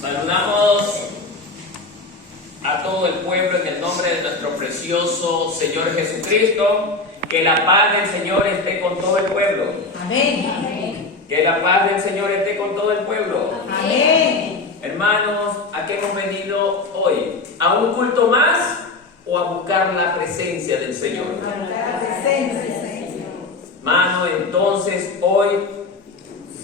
Saludamos a todo el pueblo en el nombre de nuestro precioso Señor Jesucristo. Que la paz del Señor esté con todo el pueblo. Amén. Que la paz del Señor esté con todo el pueblo. Amén. Hermanos, ¿a qué hemos venido hoy? ¿A un culto más o a buscar la presencia del Señor? La presencia, Señor. Hermano, entonces hoy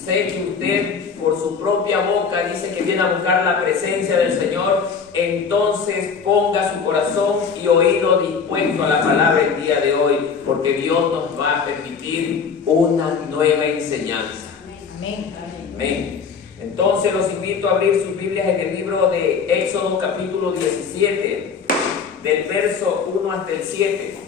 sé que usted por su propia boca dice que viene a buscar la presencia del Señor. Entonces ponga su corazón y oído dispuesto a la palabra el día de hoy, porque Dios nos va a permitir una nueva enseñanza. Amén. Amén. Entonces los invito a abrir sus Biblias en el libro de Éxodo capítulo 17, del verso 1 hasta el 7.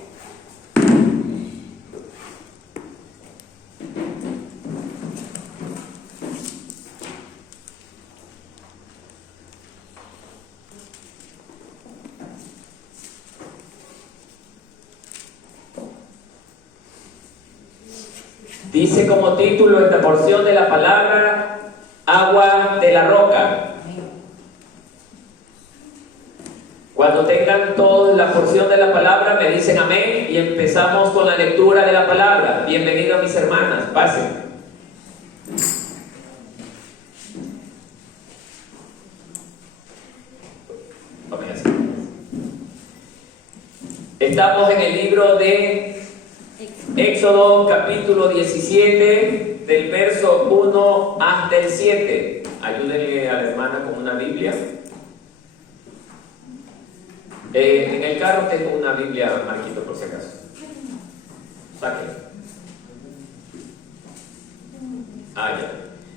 Dice como título esta porción de la palabra: agua de la roca. Cuando tengan toda la porción de la palabra me dicen amén y empezamos con la lectura de la palabra. Bienvenidos mis hermanas, pasen. Estamos en el libro de Éxodo capítulo 17, del verso 1 hasta el 7. Ayúdenle a la hermana con una Biblia. En el carro tengo una Biblia, Marquito, por si acaso. Sáquenla. Ya.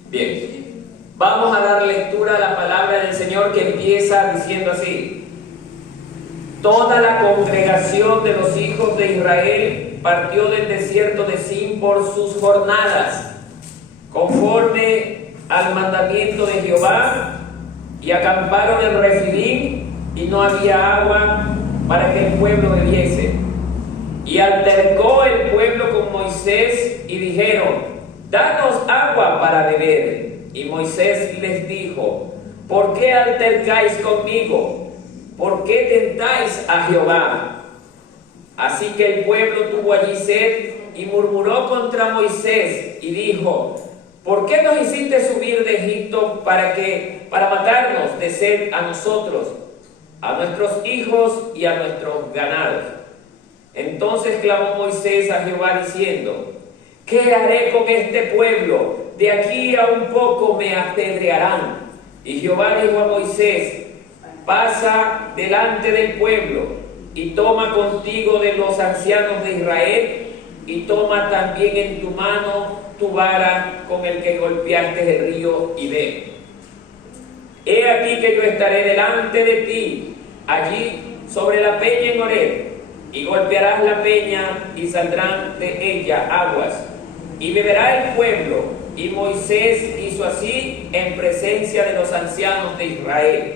Bien. Vamos a dar lectura a la palabra del Señor, que empieza diciendo así: toda la congregación de los hijos de Israel partió del desierto de Sin por sus jornadas, conforme al mandamiento de Jehová, y acamparon en Refidim, y no había agua para que el pueblo bebiese. Y altercó el pueblo con Moisés, y dijeron: danos agua para beber. Y Moisés les dijo: ¿por qué altercáis conmigo? ¿Por qué tentáis a Jehová? Así que el pueblo tuvo allí sed y murmuró contra Moisés y dijo: ¿por qué nos hiciste subir de Egipto para matarnos de sed a nosotros, a nuestros hijos y a nuestros ganados? Entonces clamó Moisés a Jehová diciendo: ¿qué haré con este pueblo? De aquí a un poco me apedrearán. Y Jehová dijo a Moisés: pasa delante del pueblo y toma contigo de los ancianos de Israel, y toma también en tu mano tu vara con el que golpeaste el río, y ve. He aquí que yo estaré delante de ti, allí sobre la peña en Horeb, y golpearás la peña y saldrán de ella aguas, y beberá el pueblo. Y Moisés hizo así en presencia de los ancianos de Israel.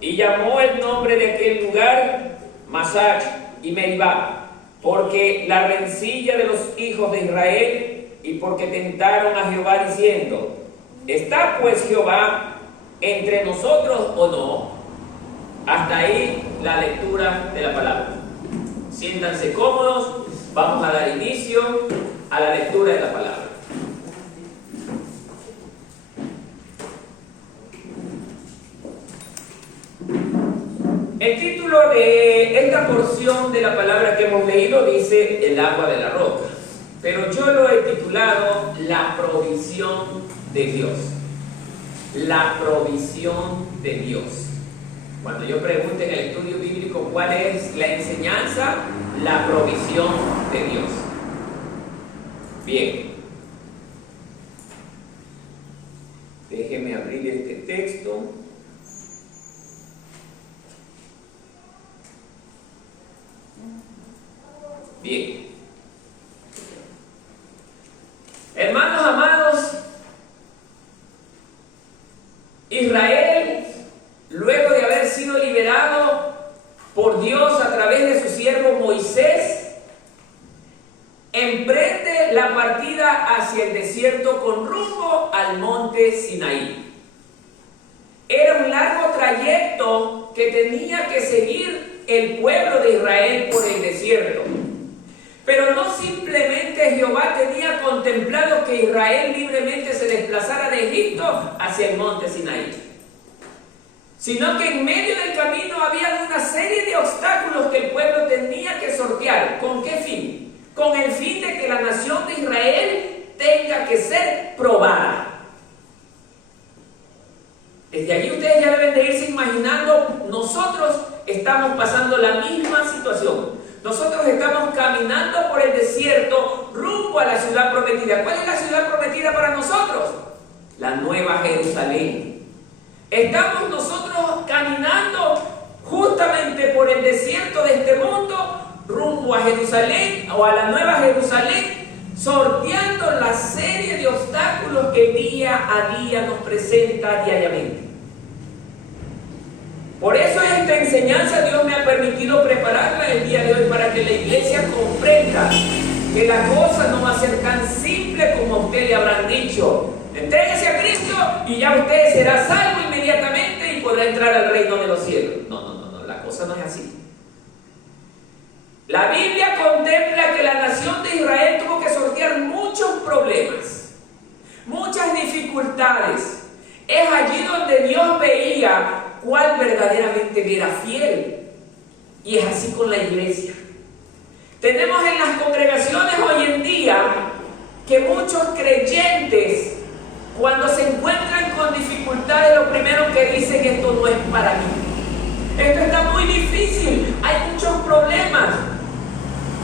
Y llamó el nombre de aquel lugar Masach y Meribá, porque la rencilla de los hijos de Israel, y porque tentaron a Jehová diciendo: ¿está pues Jehová entre nosotros o no? Hasta ahí la lectura de la palabra. Siéntanse cómodos, vamos a dar inicio a la lectura de la palabra. El título de esta porción de la palabra que hemos leído dice el agua de la roca, pero yo lo he titulado la provisión de Dios. La provisión de Dios. Cuando yo pregunte en el estudio bíblico cuál es la enseñanza, la provisión de Dios. Bien. Déjeme abrir este texto. Bien. Hermanos amados, Israel, luego de haber sido liberado por Dios a través de su siervo Moisés, emprende la partida hacia el desierto con rumbo al monte Sinaí. el largo trayecto que tenía que seguir el pueblo de Israel por el desierto. Pero no simplemente Jehová tenía contemplado que Israel libremente se desplazara de Egipto hacia el monte Sinaí, sino que en medio del camino había una serie de obstáculos que el pueblo tenía que sortear. ¿Con qué fin? Con el fin de que la nación de Israel tenga que ser probada. Desde allí ustedes ya deben de irse imaginando, nosotros estamos pasando la misma situación. Nosotros estamos caminando por el desierto rumbo a la ciudad prometida. ¿Cuál es la ciudad prometida para nosotros? La Nueva Jerusalén. Estamos nosotros caminando justamente por el desierto de este mundo rumbo a Jerusalén o a la Nueva Jerusalén, sorteando la serie de obstáculos que día a día nos presenta diariamente. Por eso esta enseñanza Dios me ha permitido prepararla el día de hoy para que la iglesia comprenda que la cosa no va a ser tan simple como a usted le habrán dicho. Entréguese a Cristo y ya usted será salvo inmediatamente y podrá entrar al reino de los cielos. No, la cosa no es así. La Biblia contempla que la nación de Israel tuvo que sortear muchos problemas, muchas dificultades. Es allí donde Dios veía cuál verdaderamente era fiel. Y es así con la iglesia. Tenemos en las congregaciones hoy en día que muchos creyentes, cuando se encuentran con dificultades, lo primero que dicen: esto no es para mí. Esto está muy difícil, hay muchos problemas.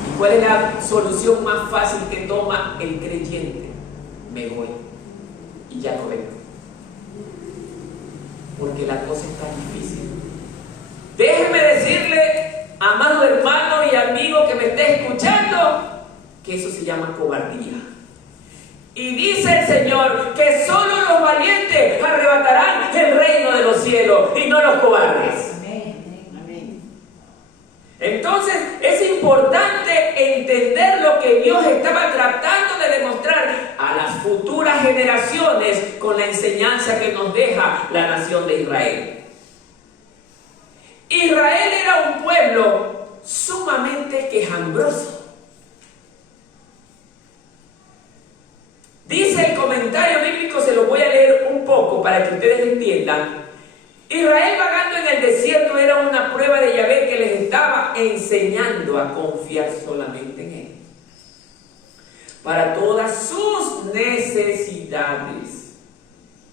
¿Y cuál es la solución más fácil que toma el creyente? Me voy y ya no vengo, porque la cosa está difícil. Déjeme decirle, amado hermano y amigo que me esté escuchando, que eso se llama cobardía. Y dice el Señor que solo los valientes arrebatarán el reino de los cielos y no los cobardes. Amén. Entonces es importante entender lo que Dios estaba tratando de demostrar a las futuras generaciones con la enseñanza que nos deja la nación de Israel. Israel era un pueblo sumamente quejumbroso. Dice el comentario bíblico, se lo voy a leer un poco para que ustedes entiendan. Israel vagando en el desierto era una prueba de Yahvé que les estaba enseñando a confiar solamente en Él para todas sus necesidades.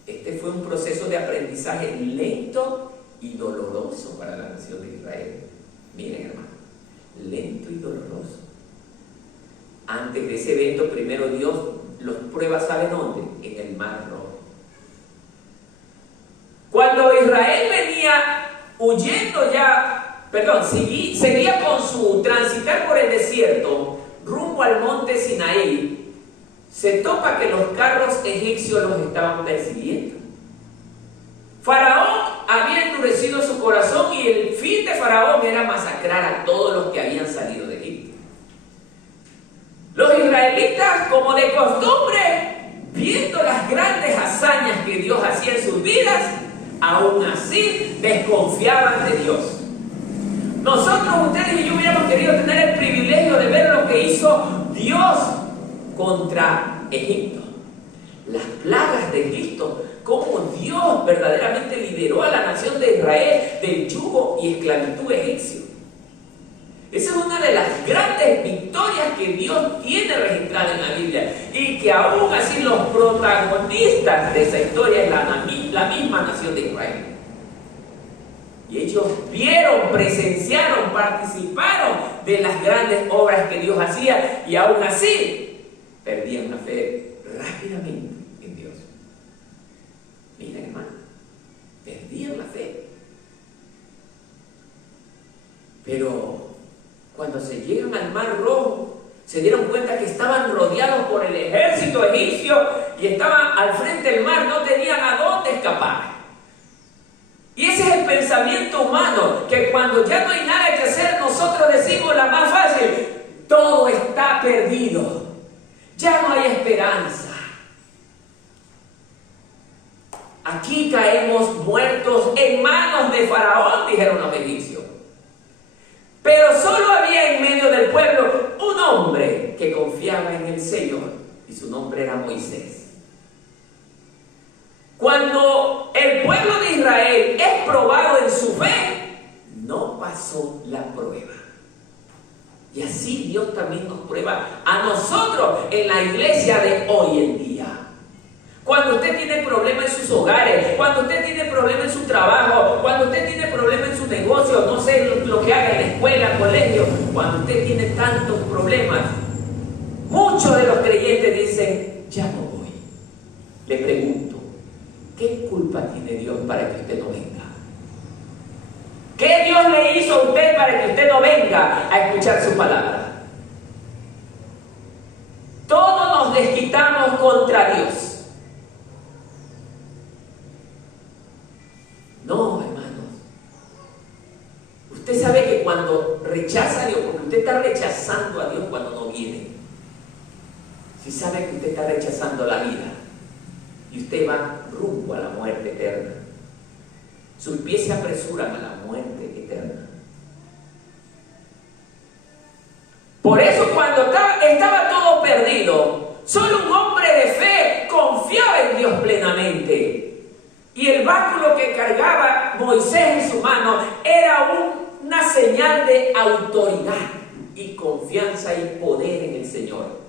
Este fue un proceso de aprendizaje lento y doloroso para la nación de Israel. Miren, hermano, lento y doloroso. Antes de ese evento, primero Dios los prueba, ¿sabe dónde? En el Mar Rojo. Cuando Israel venía huyendo seguía con su transitar por el desierto rumbo al monte Sinaí, se topa que los carros egipcios los estaban persiguiendo. Faraón había endurecido su corazón y el fin de Faraón era masacrar a todos los que habían salido de Egipto. Los israelitas, como de costumbre, viendo las grandes hazañas que Dios hacía en sus vidas, aún así desconfiaban de Dios. Nosotros, ustedes y yo, hubiéramos querido tener el privilegio de ver lo que hizo Dios contra Egipto. Las plagas de Egipto, cómo Dios verdaderamente liberó a la nación de Israel del yugo y esclavitud egipcio. Esa es una de las grandes victorias que Dios tiene registrada en la Biblia, y que aún así los protagonistas de esa historia es la misma nación de Israel. Y ellos vieron, presenciaron, participaron de las grandes obras que Dios hacía, y aún así perdían la fe rápidamente en Dios. Miren, hermano, perdían la fe. Pero cuando se llegan al Mar Rojo, se dieron cuenta que estaban rodeados por el ejército egipcio y estaban al frente del mar, no tenían a dónde escapar. Y ese es el pensamiento humano, que cuando ya no hay nada que hacer, nosotros decimos la más fácil: todo está perdido, ya no hay esperanza. aquí caemos muertos en manos de Faraón, dijeron los egipcios. Pero solo había en medio del pueblo un hombre que confiaba en el Señor, y su nombre era Moisés. Cuando el pueblo de Israel es probado en su fe, no pasó la prueba. Y así Dios también nos prueba a nosotros en la iglesia de hoy en día. Cuando usted tiene problemas en sus hogares, cuando usted tiene problemas en su trabajo, cuando usted tiene problemas en su negocio, no sé lo que haga en la escuela, colegio, cuando usted tiene tantos problemas, muchos de los creyentes dicen, ya no voy. Le pregunto, ¿qué culpa tiene Dios para que usted no venga? ¿Qué Dios le hizo a usted para que usted no venga a escuchar su palabra? Todos nos desquitamos contra Dios. No, hermanos. Usted sabe que cuando rechaza a Dios, porque usted está rechazando a Dios cuando no viene. Si sabe que usted está rechazando la vida y usted va rumbo a la muerte eterna. Sus pies se apresuran a la muerte eterna. Por eso cuando estaba todo perdido, solo un hombre de fe confiaba en Dios plenamente. Y el báculo que cargaba Moisés en su mano era una señal de autoridad y confianza y poder en el Señor.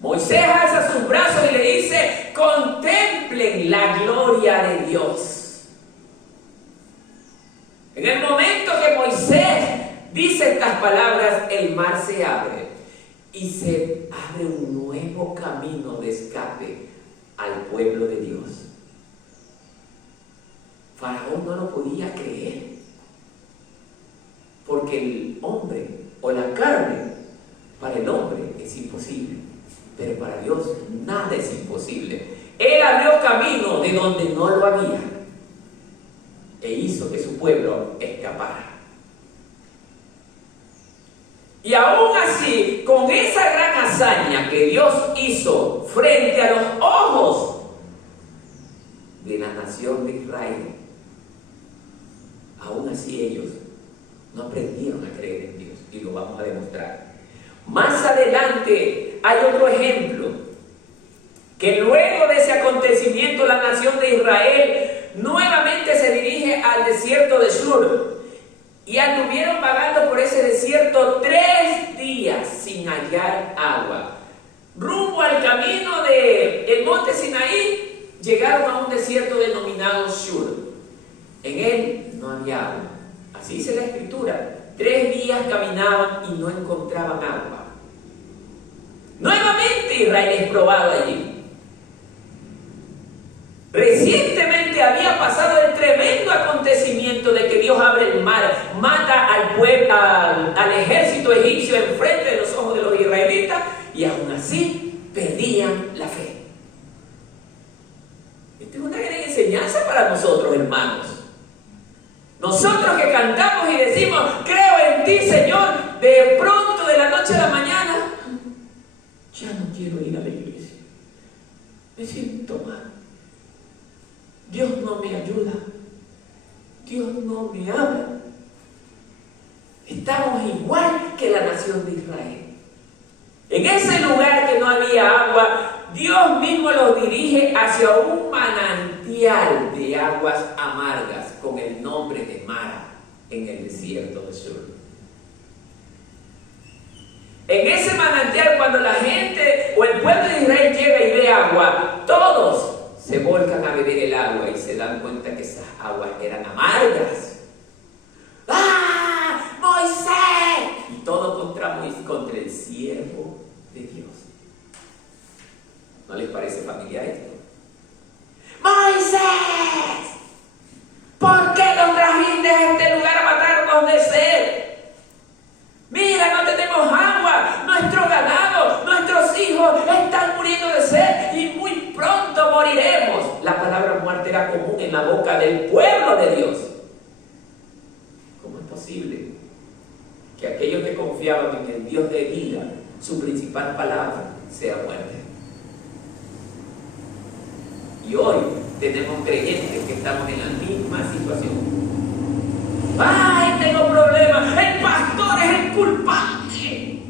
Moisés alza sus brazos y le dice, contemplen la gloria de Dios. En el momento que Moisés dice estas palabras, el mar se abre y se abre un nuevo camino de escape al pueblo de Dios. Faraón no lo podía creer, porque el hombre o la carne para el hombre es imposible, pero para Dios nada es imposible. Él abrió camino de donde no lo había e hizo que su pueblo escapara. Y aún así, con esa gran hazaña que Dios hizo frente a los ojos de la nación de Israel, aún así ellos no aprendieron a creer en Dios, y lo vamos a demostrar. Más adelante hay otro ejemplo, que luego de ese acontecimiento la nación de Israel nuevamente se dirige al desierto de Shur, y anduvieron vagando por ese desierto 3 días sin hallar agua. Rumbo al camino del monte Sinaí, llegaron a un desierto denominado Shur. En él no había agua. Así dice la Escritura. 3 días caminaban y no encontraban agua. Nuevamente Israel es probado allí. Recientemente había pasado el tremendo acontecimiento de que Dios abre el mar, mata al pueblo, al ejército egipcio enfrente de los ojos de los israelitas, y aún así perdían la fe. Esta es una gran enseñanza para nosotros, hermanos. Nosotros que cantamos y decimos, creo en ti, Señor, de pronto, de la noche a la mañana, ya no quiero ir a la iglesia. Me siento mal. Dios no me ayuda. Dios no me habla. Estamos igual que la nación de Israel. En ese lugar que no había agua, Dios mismo los dirige hacia un manantial de aguas amargas con el nombre de Mara en el desierto de Shur. En ese manantial, cuando la gente o el pueblo de Israel llega y ve agua, todos se volcan a beber el agua y se dan cuenta que esas aguas eran amargas. ¡Ah! ¡Moisés! Y todo contra Moisés, contra el siervo de Dios. ¿No les parece familiar esto? ¡Moisés! ¿Por qué nos trajiste a este lugar a matarnos de sed? Mira, no tenemos agua, nuestro ganado, nuestros hijos están muriendo de sed y muy pronto moriremos. La palabra muerte era común en la boca del pueblo de Dios. ¿Cómo es posible que aquellos que confiaban en el Dios de vida, su principal palabra sea muerte? Y hoy tenemos creyentes que estamos en la misma situación. ¡Ay, tengo problemas! ¡El pastor es el culpable!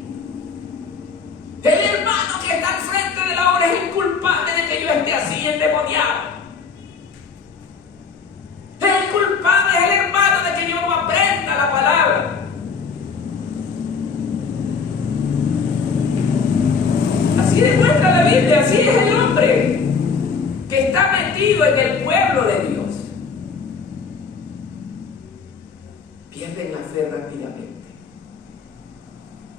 El hermano que está al frente de la obra es el culpable de que yo esté así endemoniado. El culpable es el hermano de que yo no aprenda la palabra. Así demuestra la Biblia, así es el hombre que está metido en el pueblo de Dios. Pierden la fe rápidamente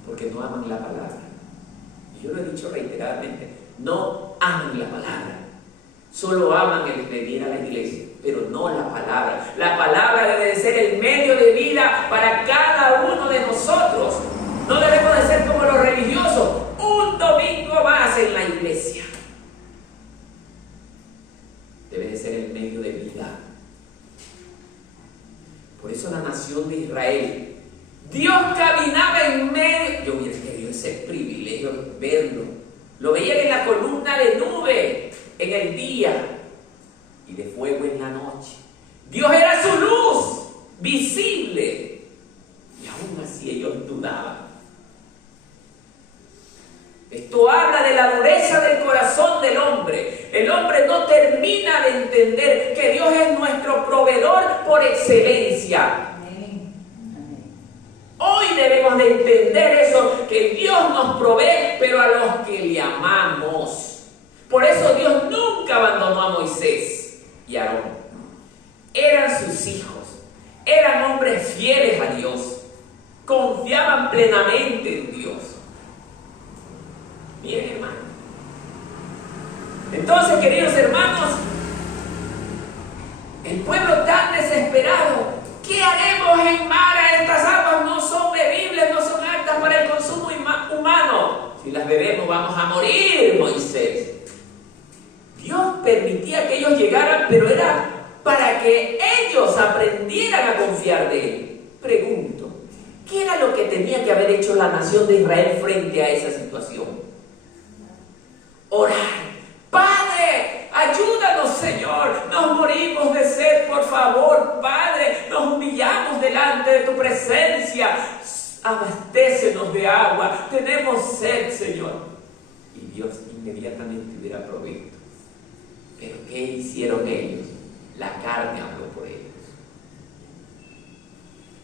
porque no aman la palabra. Y yo lo he dicho reiteradamente, no aman la palabra. Solo aman el venir a la iglesia, pero no la palabra. La palabra debe de ser el medio de vida para cada uno de nosotros. No debemos de ser como los religiosos, un domingo más en la iglesia. Debe de ser el medio de vida. Por eso la nación de Israel, Dios caminaba en medio. Yo hubiera querido ese privilegio de verlo. Lo veían en la columna de nube en el día y de fuego en la noche. Dios era su luz visible y aún así ellos dudaban. Esto habla de la dureza del corazón del hombre. El hombre no termina de entender que Dios es nuestro proveedor por excelencia. Hoy debemos de entender eso, que Dios nos provee, pero a los que le amamos. Por eso Dios nunca abandonó a Moisés y a Aarón. Eran sus hijos, eran hombres fieles a Dios, confiaban plenamente en Dios. Miren, hermano. Entonces, queridos hermanos, el pueblo tan desesperado, ¿qué haremos en Mara? Estas aguas no son bebibles, no son aptas para el consumo humano. Si las bebemos vamos a morir, Moisés. Dios permitía que ellos llegaran, pero era para que ellos aprendieran a confiar de Él. Pregunto, ¿qué era lo que tenía que haber hecho la nación de Israel frente a esa situación? Orar. Padre, ayúdanos, Señor. Nos morimos de sed, por favor, Padre. Nos humillamos delante de tu presencia. Abastécenos de agua. Tenemos sed, Señor. Y Dios inmediatamente hubiera provisto. Pero ¿qué hicieron ellos? La carne habló por ellos.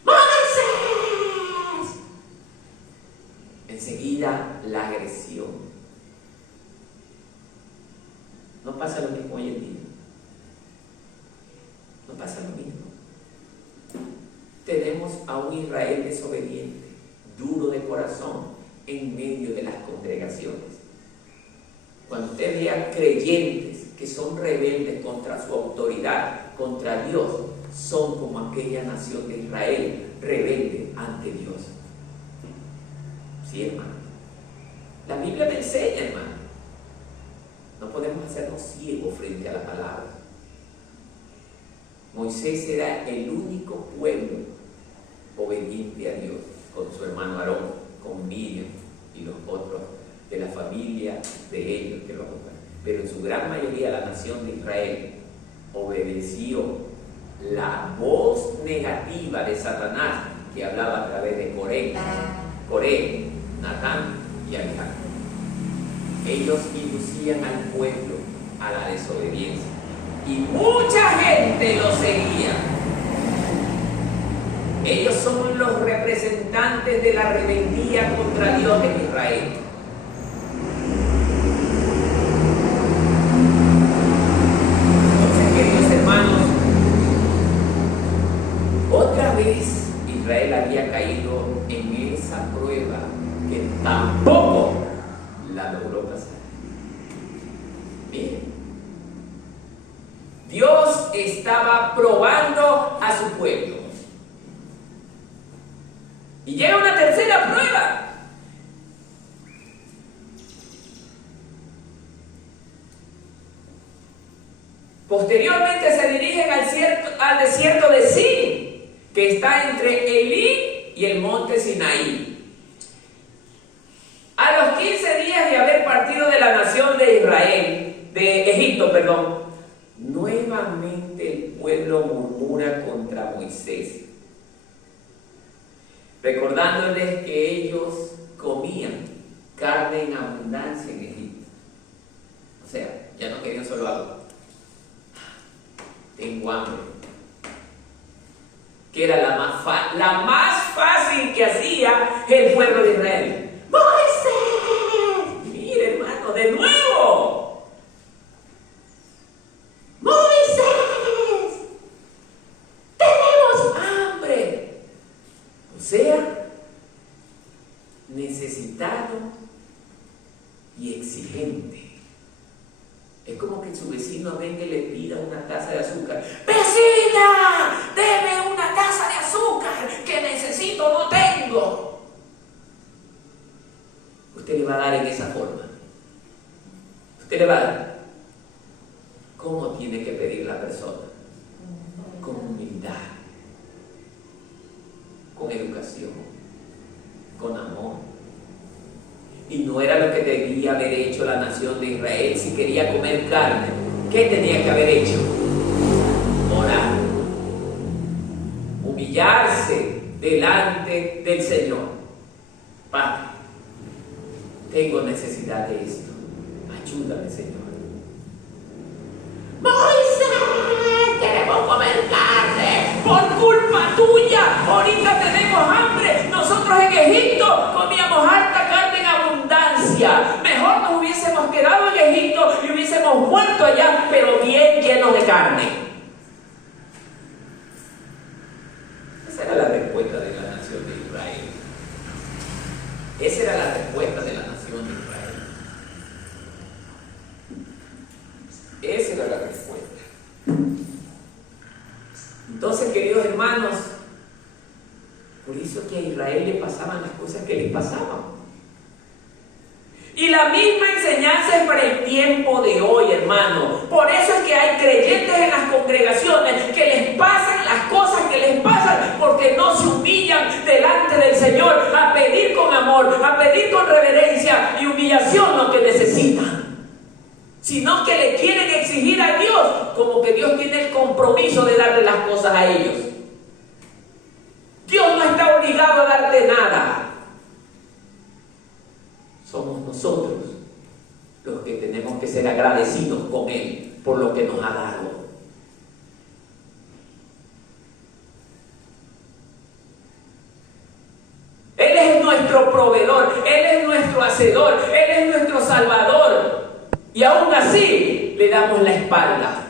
¡Moisés! Enseguida la agresión. No pasa lo mismo hoy en día. No pasa lo mismo. Tenemos a un Israel desobediente, duro de corazón, en medio de las congregaciones. Cuando usted vea creyentes que son rebeldes contra su autoridad, contra Dios, son como aquella nación de Israel, rebelde ante Dios. Sí, hermano. La Biblia me enseña, hermano. No podemos hacernos ciegos frente a la palabra. Moisés era el único pueblo obediente a Dios, con su hermano Aarón, con Miriam y los otros de la familia de ellos que lo acompañan. Pero en su gran mayoría la nación de Israel obedeció la voz negativa de Satanás que hablaba a través de Coré, Natán y Abiram. Ellos inducían al pueblo a la desobediencia y mucha gente lo seguía. Ellos son los representantes de la rebeldía contra Dios en Israel. Entonces, queridos hermanos, otra vez Israel había caído en esa prueba que tampoco la logró pasar. Bien. Dios estaba probando a su pueblo. Y llega una tercera prueba. Posteriormente se dirigen al desierto de Sin, que está entre Elí y el monte Sinaí. A los 15 días de haber partido de la nación de Israel, de Egipto, pueblo murmura contra Moisés, recordándoles que ellos comían carne en abundancia en Egipto. O sea, ya no querían solo agua. Tengo hambre. Que era la más fácil que hacía el pueblo de Israel. ¡Moisés! Mire, hermano, de nuevo. ¡Moisés! ¡Tenemos hambre! O sea, necesitado y exigente. Es como que su vecino venga y le pida una taza de azúcar. ¡Vecina! ¡Deme una taza de azúcar! ¡Que necesito, no tengo! Usted le va a dar en esa forma. Usted le va a dar. ¿Cómo tiene que pedir la persona? Con humildad, con educación, con amor. Y no era lo que debía haber hecho la nación de Israel. Si quería comer carne, ¿qué tenía que haber hecho? Orar. Humillarse delante del Señor. Padre, tengo necesidad de esto. Ayúdame, Señor. Moisés, queremos comer carne. Por culpa tuya, ahorita tenemos hambre. Nosotros en Egipto comíamos harta carne en abundancia. Mejor nos hubiésemos quedado en Egipto y hubiésemos muerto allá, pero bien llenos de carne. Esa era la respuesta de la nación de Israel. Esa era la respuesta de la nación de Israel. Esa era la respuesta. Entonces, queridos hermanos, por eso que a Israel le pasaban las cosas que le pasaban. Y la misma enseñanza es para el tiempo de hoy, hermano. Por eso es que hay creyentes en las congregaciones que les pasan las cosas que les pasan porque no se humillan delante del Señor a pedir con amor, a pedir con reverencia y humillación lo que necesitan. Sino que le quieren exigir a Dios como que Dios tiene el compromiso de darle las cosas a ellos. Dios no está obligado a darte nada. Somos nosotros los que tenemos que ser agradecidos con Él por lo que nos ha dado. Él es nuestro proveedor, Él es nuestro hacedor, Él es nuestro salvador. Y aún así le damos la espalda.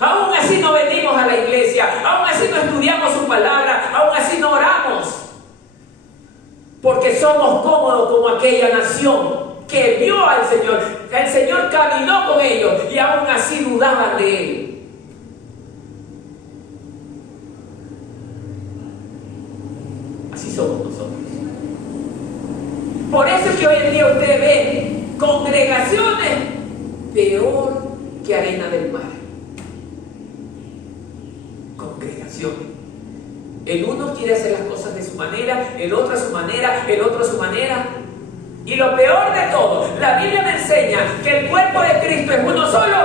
Aún así no venimos a la iglesia, aún así no estudiamos su palabra, aún así no oramos. Porque somos cómodos como aquella nación que vio al Señor. El Señor caminó con ellos y aún así dudaban de Él. Así somos nosotros. Por eso es que hoy en día usted ve congregaciones peor que arena del mar. Congregaciones. El uno quiere hacer las cosas de su manera, el otro a su manera, el otro a su manera. Y lo peor de todo, la Biblia me enseña que el cuerpo de Cristo es uno solo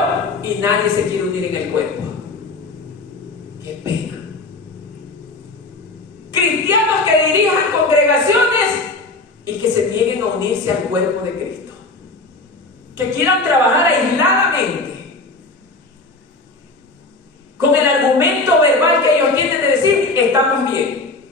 y nadie se quiere unir en el cuerpo. ¡Qué pena! Cristianos que dirijan congregaciones y que se nieguen a unirse al cuerpo de Cristo. Que quieran trabajar aisladamente. Con el argumento verbal que ellos tienen de decir, estamos bien.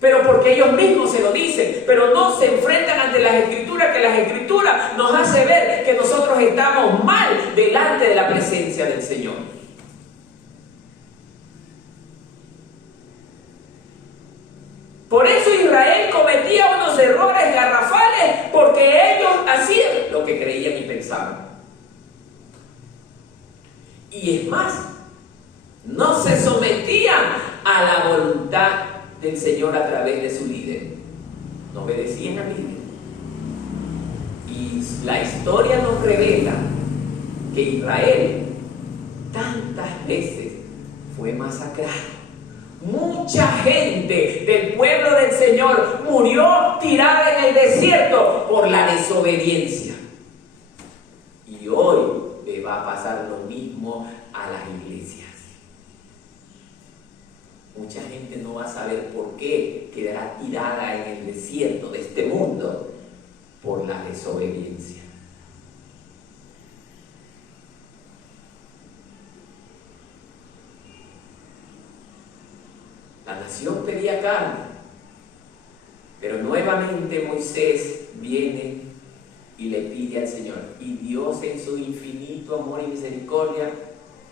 Pero porque ellos mismos se lo dicen, pero no se enfrentan ante las Escrituras, que las Escrituras nos hace ver que nosotros estamos mal delante de la presencia del Señor. Por eso Israel cometía unos errores garrafales, porque ellos hacían lo que creían y pensaban. Y es más, no se sometían a la voluntad del Señor a través de su líder. No obedecían al líder. Y la historia nos revela que Israel tantas veces fue masacrado. Mucha gente del pueblo del Señor murió tirada en el desierto por la desobediencia. Y hoy le va a pasar lo mismo a las iglesias. mucha gente no va a saber por qué quedará tirada en el desierto de este mundo por la desobediencia. La nación pedía carne, pero nuevamente Moisés viene y le pide al Señor, y Dios en su infinito amor y misericordia,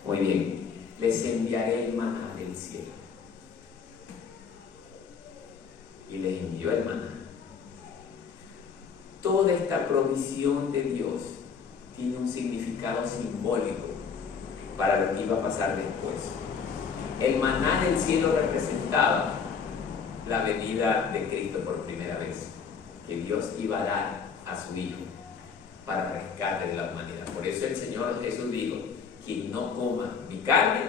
muy bien, les enviaré el maná del cielo. Y les envió el maná. Toda esta provisión de Dios tiene un significado simbólico para lo que iba a pasar después. El maná del cielo representaba la venida de Cristo por primera vez, que Dios iba a dar a su Hijo para rescate de la humanidad. Por eso el Señor Jesús dijo, quien no coma mi carne,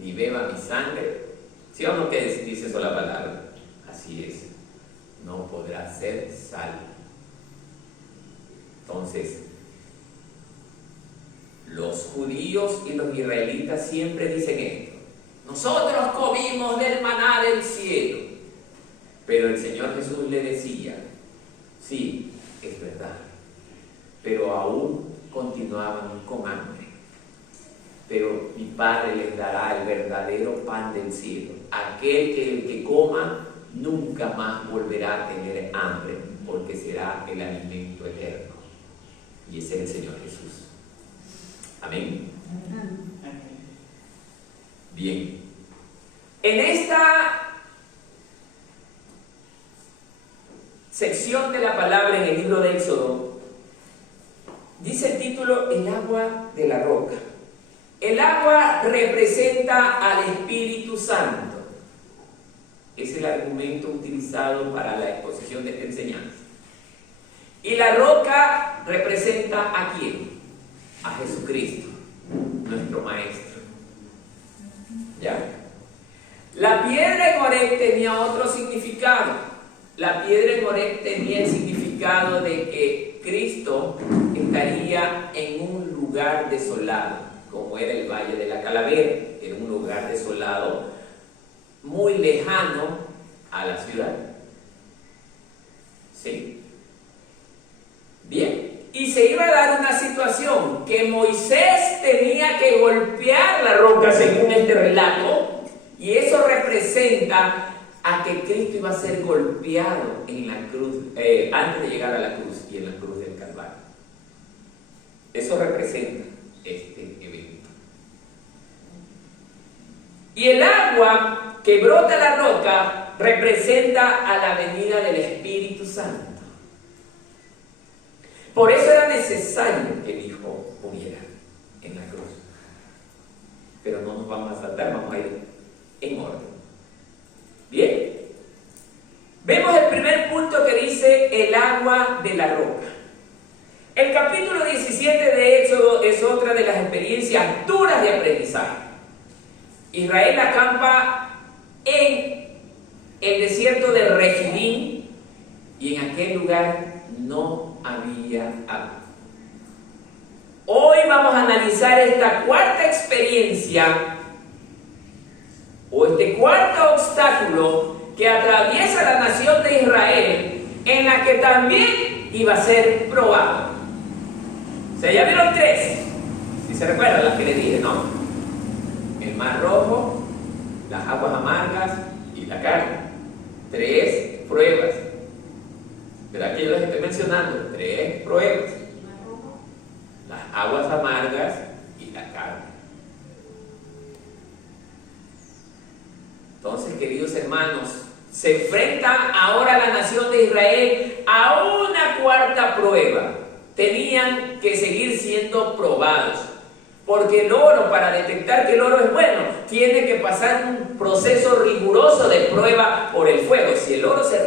ni beba mi sangre, ¿sí o no que dice eso la palabra? Así es, no podrá ser salvo. Entonces, los judíos y los israelitas siempre dicen esto: nosotros comimos del maná del cielo. Pero el Señor Jesús le decía, sí, es verdad, pero aún continuaban con hambre. Pero mi Padre les dará el verdadero pan del cielo. Aquel que el que coma nunca más volverá a tener hambre, porque será el alimento eterno. Y ese es el Señor Jesús. Amén. Bien. En esta sección de la palabra en el libro de Éxodo, dice el título, el agua de la roca. El agua representa al Espíritu Santo. Es el argumento utilizado para la exposición de esta enseñanza. Y la roca representa ¿a quién? A Jesucristo, nuestro Maestro. ¿Ya? La piedra en Oreb tenía otro significado. La piedra en Oreb tenía el significado de que Cristo estaría en un lugar desolado, como era el Valle de la Calavera. Era un lugar desolado muy lejano a la ciudad. ¿Sí? Bien, y se iba a dar una situación que Moisés tenía que golpear la roca según este relato, y eso representa a que Cristo iba a ser golpeado en la cruz, antes de llegar a la cruz y en la cruz del Calvario. Eso representa este evento. Y el agua que brota de la roca representa a la venida del Espíritu Santo. Por eso era necesario que el Hijo muriera en la cruz. Pero no nos vamos a saltar, vamos a ir en orden. Bien. Vemos el primer punto que dice el agua de la roca. El capítulo 17 de Éxodo es otra de las experiencias duras de aprendizaje. Israel acampa en el desierto de Refidim y en aquel lugar no había agua. Hoy vamos a analizar esta cuarta experiencia o este cuarto obstáculo que atraviesa la nación de Israel, en la que también iba a ser probado. O sea, ya vieron tres, si se recuerdan las que les dije, ¿no? El mar rojo, las aguas amargas y la carne. Tres pruebas. Pero aquí yo les estoy mencionando tres pruebas: las aguas amargas y la carne. Entonces, queridos hermanos, se enfrenta ahora la nación de Israel a una cuarta prueba. Tenían que seguir siendo probados, porque el oro, para detectar que el oro es bueno, tiene que pasar un proceso riguroso de prueba por el fuego. Si el oro se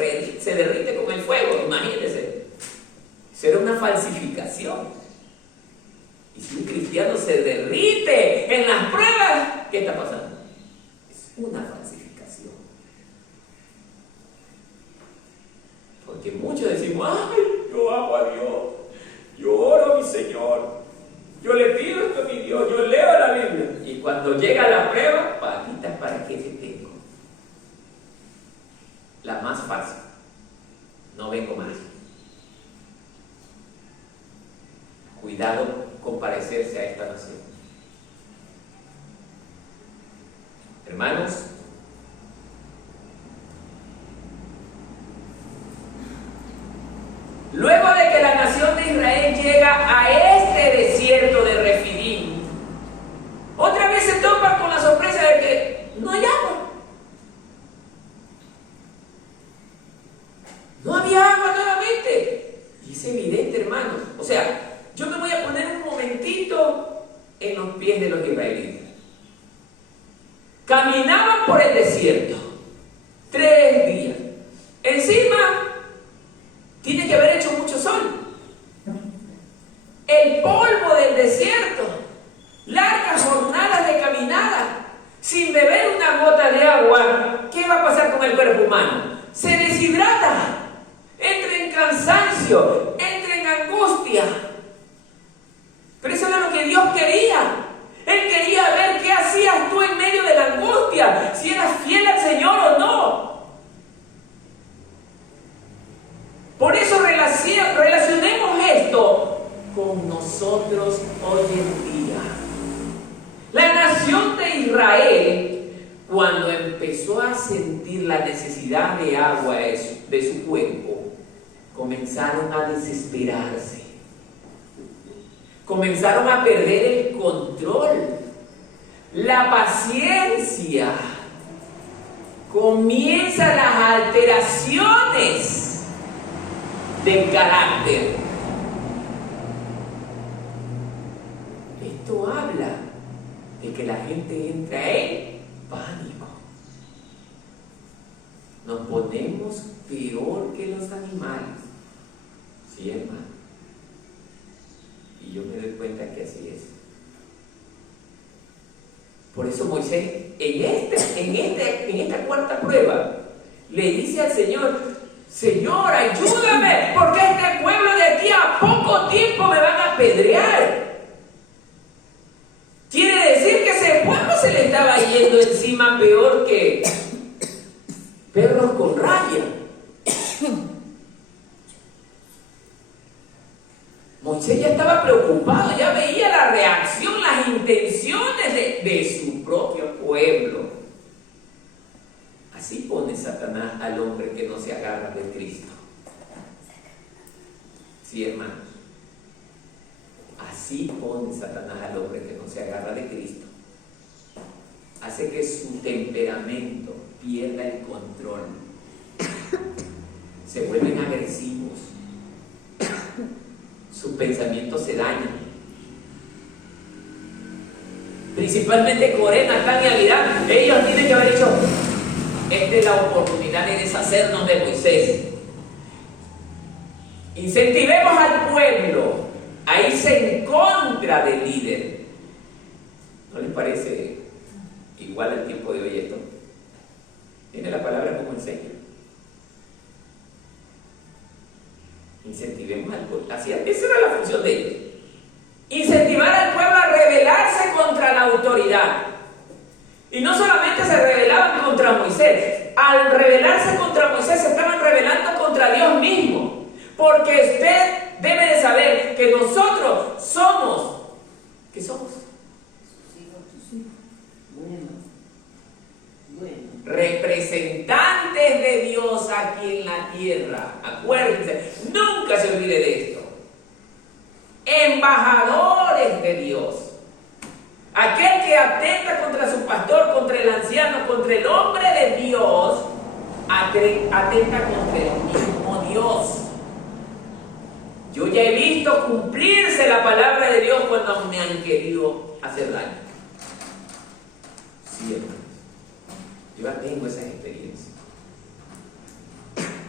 derrite con el fuego, imagínense, será una falsificación. Y si un cristiano se derrite en las pruebas, ¿qué está pasando? Es una falsificación. Porque muchos decimos, ay, yo amo a Dios, yo oro a mi Señor, yo le pido esto a mi Dios, yo leo la Biblia. Y cuando llega la prueba, patitas, ¿para qué te tengo? israelitas. Caminaban por el desierto 3 días. Encima, tiene que haber hecho mucho sol. El polvo del desierto, largas jornadas de caminada, sin beber una gota de agua. ¿Qué va a pasar con el cuerpo humano? Se deshidrata, entra en cansancio, entra en angustia. Pero eso era lo que Dios quería. Él quería ver qué hacías tú en medio de la angustia, si eras fiel al Señor o no. Por eso relacionemos esto con nosotros hoy en día. La nación de Israel, cuando empezó a sentir la necesidad de agua de su cuerpo, comenzaron a desesperarse. Comenzaron a perder el control, la paciencia. Comienzan las alteraciones del carácter. Esto habla de que la gente entra en pánico. Nos ponemos peor que los animales. Sí, hermano. Y yo me doy cuenta que así es. Por eso Moisés, en esta cuarta prueba, le dice al Señor: Señor, ayúdame, porque este pueblo de aquí a poco tiempo me van a apedrear. Quiere decir que ese pueblo se le estaba yendo encima peor que perros con raya. Moisés ya estaba preocupado, ya veía la reacción, las intenciones de su propio pueblo. Así pone Satanás al hombre que no se agarra de Cristo. Sí, hermanos. Así pone Satanás al hombre que no se agarra de Cristo. Hace que su temperamento pierda el control. Se vuelven agresivos. Sus pensamientos se dañan. Principalmente Coré, Natán y Abirán. Ellos tienen que haber dicho: esta es la oportunidad de deshacernos de Moisés. Incentivemos al pueblo a irse en contra del líder. ¿No les parece igual al tiempo de hoy esto? Tiene la palabra como enseña. Incentivemos al pueblo. Esa era la función de ellos. Incentivar al pueblo a rebelarse contra la autoridad. Y no solamente se rebelaban contra Moisés. Al rebelarse contra Moisés se estaban rebelando contra Dios mismo. Porque usted debe de saber que nosotros somos, ¿qué somos? Representantes de Dios aquí en la tierra. Acuérdense, nunca se olvide de esto. Embajadores de Dios. Aquel que atenta contra su pastor, contra el anciano, contra el hombre de Dios, atenta contra el mismo Dios. Yo ya he visto cumplirse la palabra de Dios cuando me han querido hacer daño. Sí, hermanos. Yo ya tengo esas experiencias.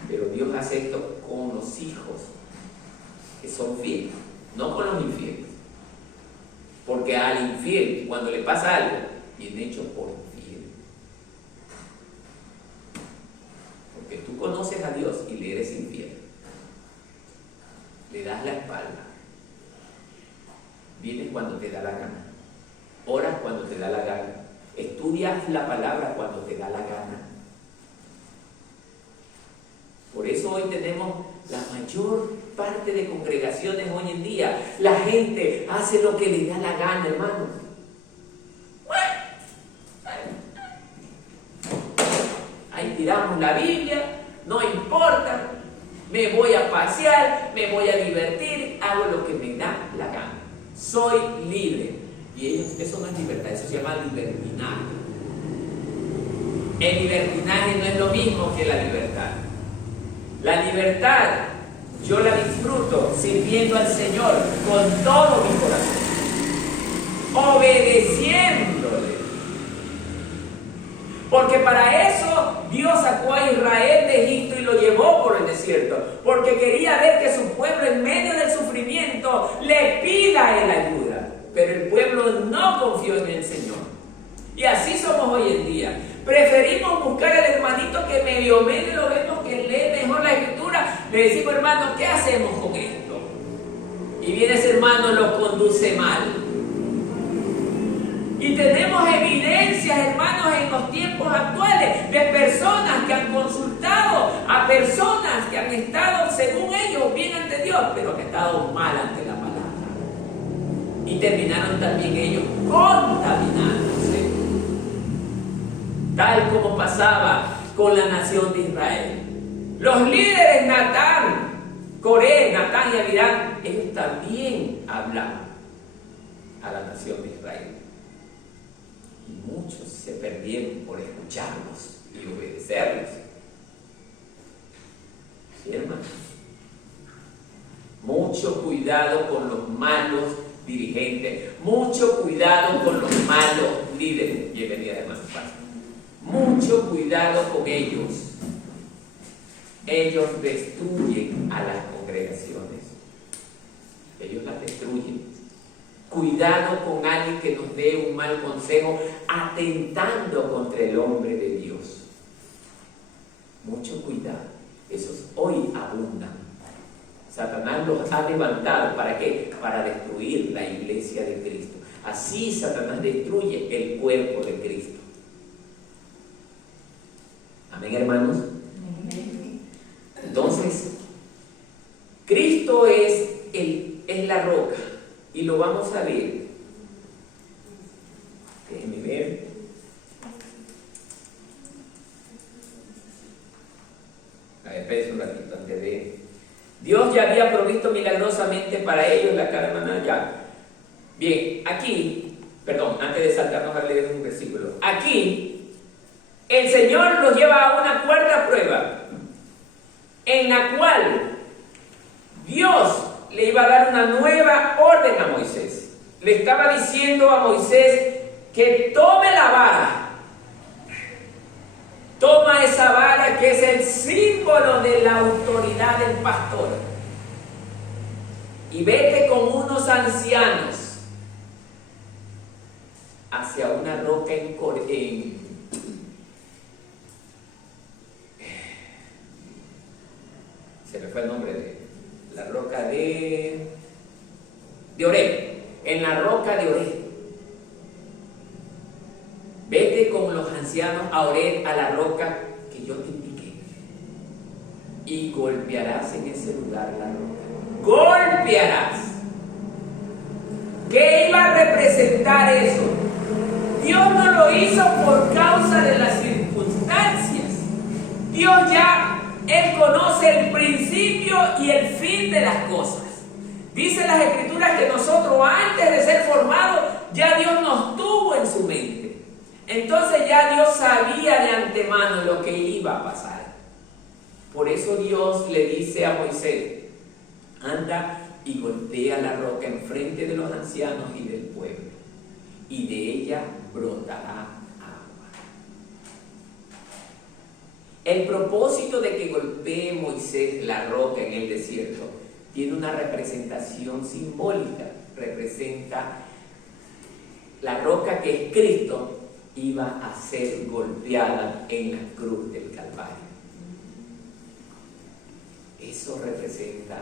Pero Dios hace esto con los hijos que son fieles, no con los infieles. Porque al infiel, cuando le pasa algo, viene hecho por infiel. Porque tú conoces a Dios y le eres infiel. Le das la espalda. Vienes cuando te da la gana. Oras cuando te da la gana. Estudias la palabra cuando te da la gana. Por eso hoy tenemos la mayor parte de congregaciones hoy en día. La gente hace lo que le da la gana, hermano. Ahí tiramos la Biblia, no importa. Me voy a pasear, me voy a divertir, hago lo que me da la gana. Soy libre. Y eso no es libertad, eso se llama libertinaje. El libertinaje no es lo mismo que la libertad. La libertad yo la disfruto sirviendo al Señor con todo mi corazón, obedeciendo Porque para eso Dios sacó a Israel de Egipto y lo llevó por el desierto. Porque quería ver que su pueblo en medio del sufrimiento le pida a él ayuda. Pero el pueblo no confió en el Señor. Y así somos hoy en día. Preferimos buscar al hermanito que medio lo vemos que lee mejor la escritura. Le decimos, hermano, ¿qué hacemos con esto? Y viene ese hermano, lo conduce mal. Y tenemos evidencias, hermanos, en los tiempos actuales de personas que han consultado a personas que han estado, según ellos, bien ante Dios, pero que han estado mal ante la palabra. Y terminaron también ellos contaminándose. Tal como pasaba con la nación de Israel. Los líderes Natán, Coré, Natán y Abirán, ellos también hablaban a la nación de Israel. Y muchos se perdieron por escucharlos y obedecerlos. ¿Sí, hermanos? Mucho cuidado con los malos dirigentes, mucho cuidado con los malos líderes. Bienvenida, hermano. Mucho cuidado con ellos. Ellos destruyen a las congregaciones. Ellos las destruyen. Cuidado con alguien que nos dé un mal consejo atentando contra el hombre de Dios. Mucho cuidado. Esos hoy abundan. Satanás los ha levantado. ¿Para qué? Para destruir la iglesia de Cristo. Así Satanás destruye el cuerpo de Cristo. Amén, hermanos. Entonces, Cristo es la roca. Y lo vamos a ver. Déjenme ver. A ver, espérense un ratito antes de... Dios ya había provisto milagrosamente para ellos la cara de maná. Ya. Bien, aquí, perdón, antes de saltarnos a leer un versículo. Aquí, el Señor los lleva a una cuarta prueba, en la cual Dios le iba a dar una nueva orden a Moisés. Le estaba diciendo a Moisés que tome la vara. Toma esa vara que es el símbolo de la autoridad del pastor. Y vete con unos ancianos hacia una roca se me fue el nombre de la roca de Oreb, en la roca de Oreb. Vete con los ancianos a Oreb, a la roca que yo te indiqué, y golpearás en ese lugar la roca. Golpearás. ¿Qué iba a representar eso? Dios no lo hizo por causa de las circunstancias. Dios Él conoce el principio y el fin de las cosas. Dice las Escrituras que nosotros, antes de ser formados, ya Dios nos tuvo en su mente. Entonces ya Dios sabía de antemano lo que iba a pasar. Por eso Dios le dice a Moisés: anda y golpea la roca enfrente de los ancianos y del pueblo, y de ella brotará. El propósito de que golpee Moisés la roca en el desierto tiene una representación simbólica. Representa la roca que es Cristo, iba a ser golpeada en la cruz del Calvario. Eso representa,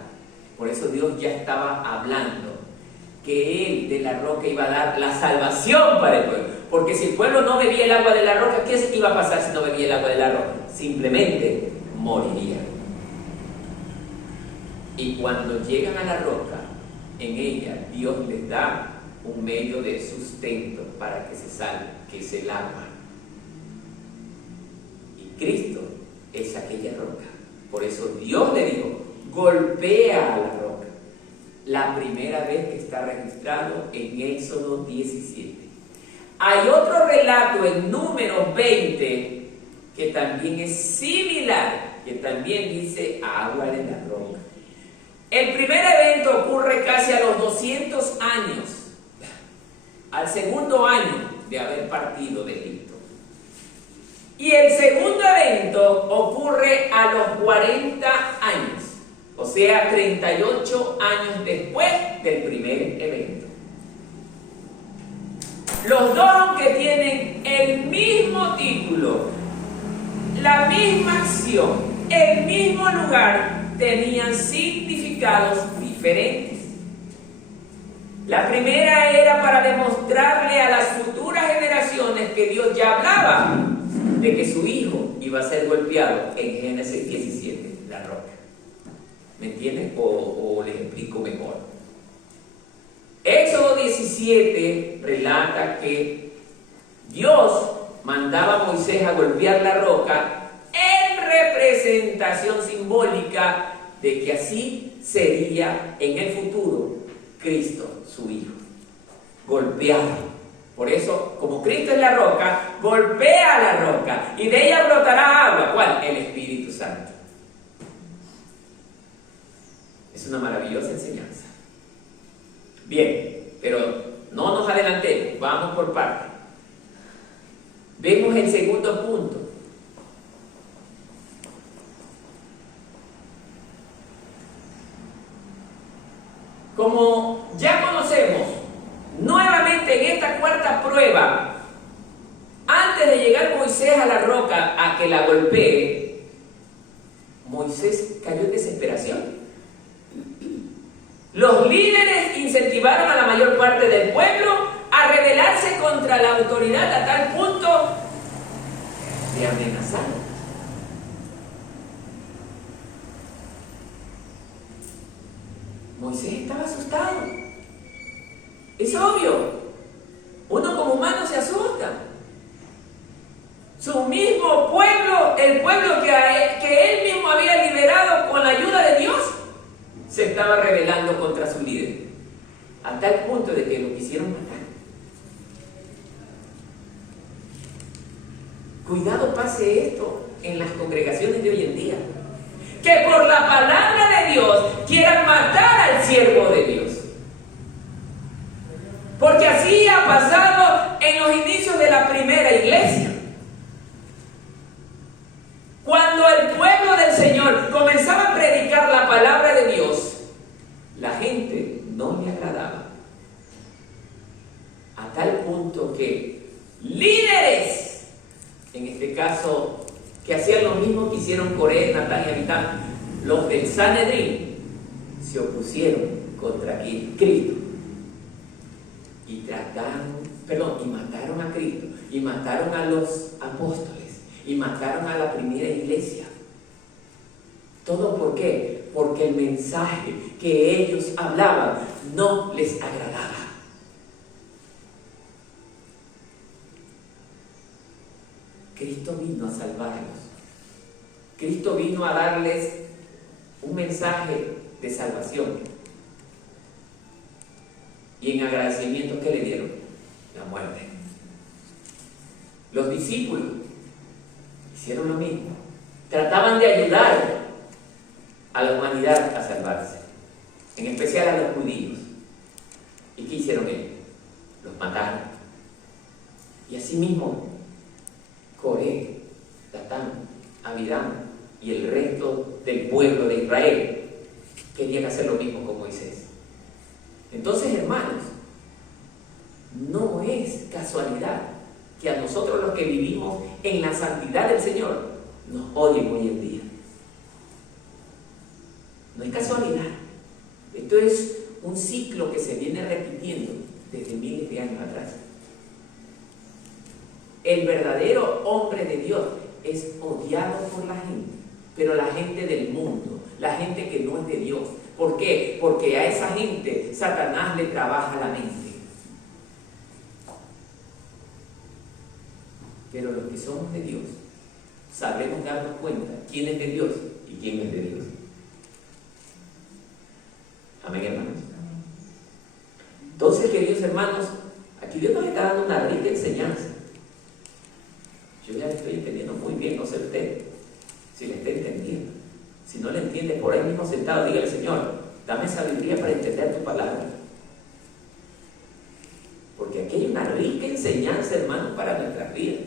por eso Dios ya estaba hablando que Él de la roca iba a dar la salvación para el pueblo. Porque si el pueblo no bebía el agua de la roca, ¿qué iba a pasar si no bebía el agua de la roca? Simplemente moriría. Y cuando llegan a la roca, en ella Dios les da un medio de sustento para que se salven, que es el agua. Y Cristo es aquella roca. Por eso Dios le dijo: golpea a la roca. La primera vez que está registrado en Éxodo 17. Hay otro relato en Números 20 que también es similar, que también dice agua de la roca. El primer evento ocurre casi a los 200 años, al segundo año de haber partido de Egipto. Y el segundo evento ocurre a los 40 años, o sea, 38 años después del primer evento. Los dos, aunque tienen el mismo título, la misma acción, el mismo lugar, tenían significados diferentes. La primera era para demostrarle a las futuras generaciones que Dios ya hablaba de que su hijo iba a ser golpeado en Génesis 17, la roca. ¿Me entienden? O les explico mejor. Éxodo 17 relata que Dios mandaba a Moisés a golpear la roca en representación simbólica de que así sería en el futuro Cristo, su hijo, golpeado. Por eso, como Cristo es la roca, golpea a la roca y de ella brotará agua. ¿Cuál? El Espíritu Santo. Es una maravillosa enseñanza. Bien, pero no nos adelantemos, vamos por partes. Vemos el segundo punto. Como ya conocemos, nuevamente en esta cuarta prueba, antes de llegar Moisés a la roca a que la golpee, Moisés cayó en desesperación. Los líderes incentivaron a la mayor parte del pueblo a rebelarse contra la autoridad a tal punto de amenazar. Moisés estaba asustado. Es obvio. Uno como humano se asusta. Su mismo pueblo, el pueblo que él mismo había liberado con la ayuda de Dios, se estaba rebelando contra su líder, a tal punto de que lo quisieron matar. Cuidado pase esto en las congregaciones de hoy en día, que por la palabra de Dios quieran matar al siervo de Dios. Porque así ha pasado en los inicios de la primera iglesia. Cuando el pueblo del Señor comenzaba a predicar la palabra de Dios, la gente no le agradaba. A tal punto que líderes, en este caso, que hacían lo mismo que hicieron Coré, Natán y Abitán, los del Sanedrín, se opusieron contra Cristo. Y mataron a Cristo, y mataron a los apóstoles, y mataron a la primera iglesia. ¿Todo por qué? Porque el mensaje que ellos hablaban no les agradaba. Cristo vino a salvarlos. Cristo vino a darles un mensaje de salvación. Y en agradecimiento, ¿qué le dieron? La muerte. Los discípulos hicieron lo mismo. Trataban de ayudar a la humanidad a salvarse, en especial a los judíos. ¿Y qué hicieron ellos? Los mataron. Y asimismo, Coré, Datán, Abirán y el resto del pueblo de Israel querían hacer lo mismo con Moisés. Entonces, hermanos, no es casualidad que a nosotros los que vivimos en la santidad del Señor nos odien hoy en día. No es casualidad. Esto es un ciclo que se viene repitiendo desde miles de años atrás. El verdadero hombre de Dios es odiado por la gente, pero la gente del mundo, la gente que no es de Dios. ¿Por qué? Porque a esa gente Satanás le trabaja la mente. Pero los que somos de Dios sabremos darnos cuenta quién es de Dios y quién no es de Dios. Amén, hermanos. Entonces, queridos hermanos, aquí Dios nos está dando una rica enseñanza. Yo ya le estoy entendiendo muy bien, no sé usted si le está entendiendo. Si no le entiende, por ahí mismo sentado, dígale: Señor, dame sabiduría para entender tu palabra. Porque aquí hay una rica enseñanza, hermano, para nuestras vidas.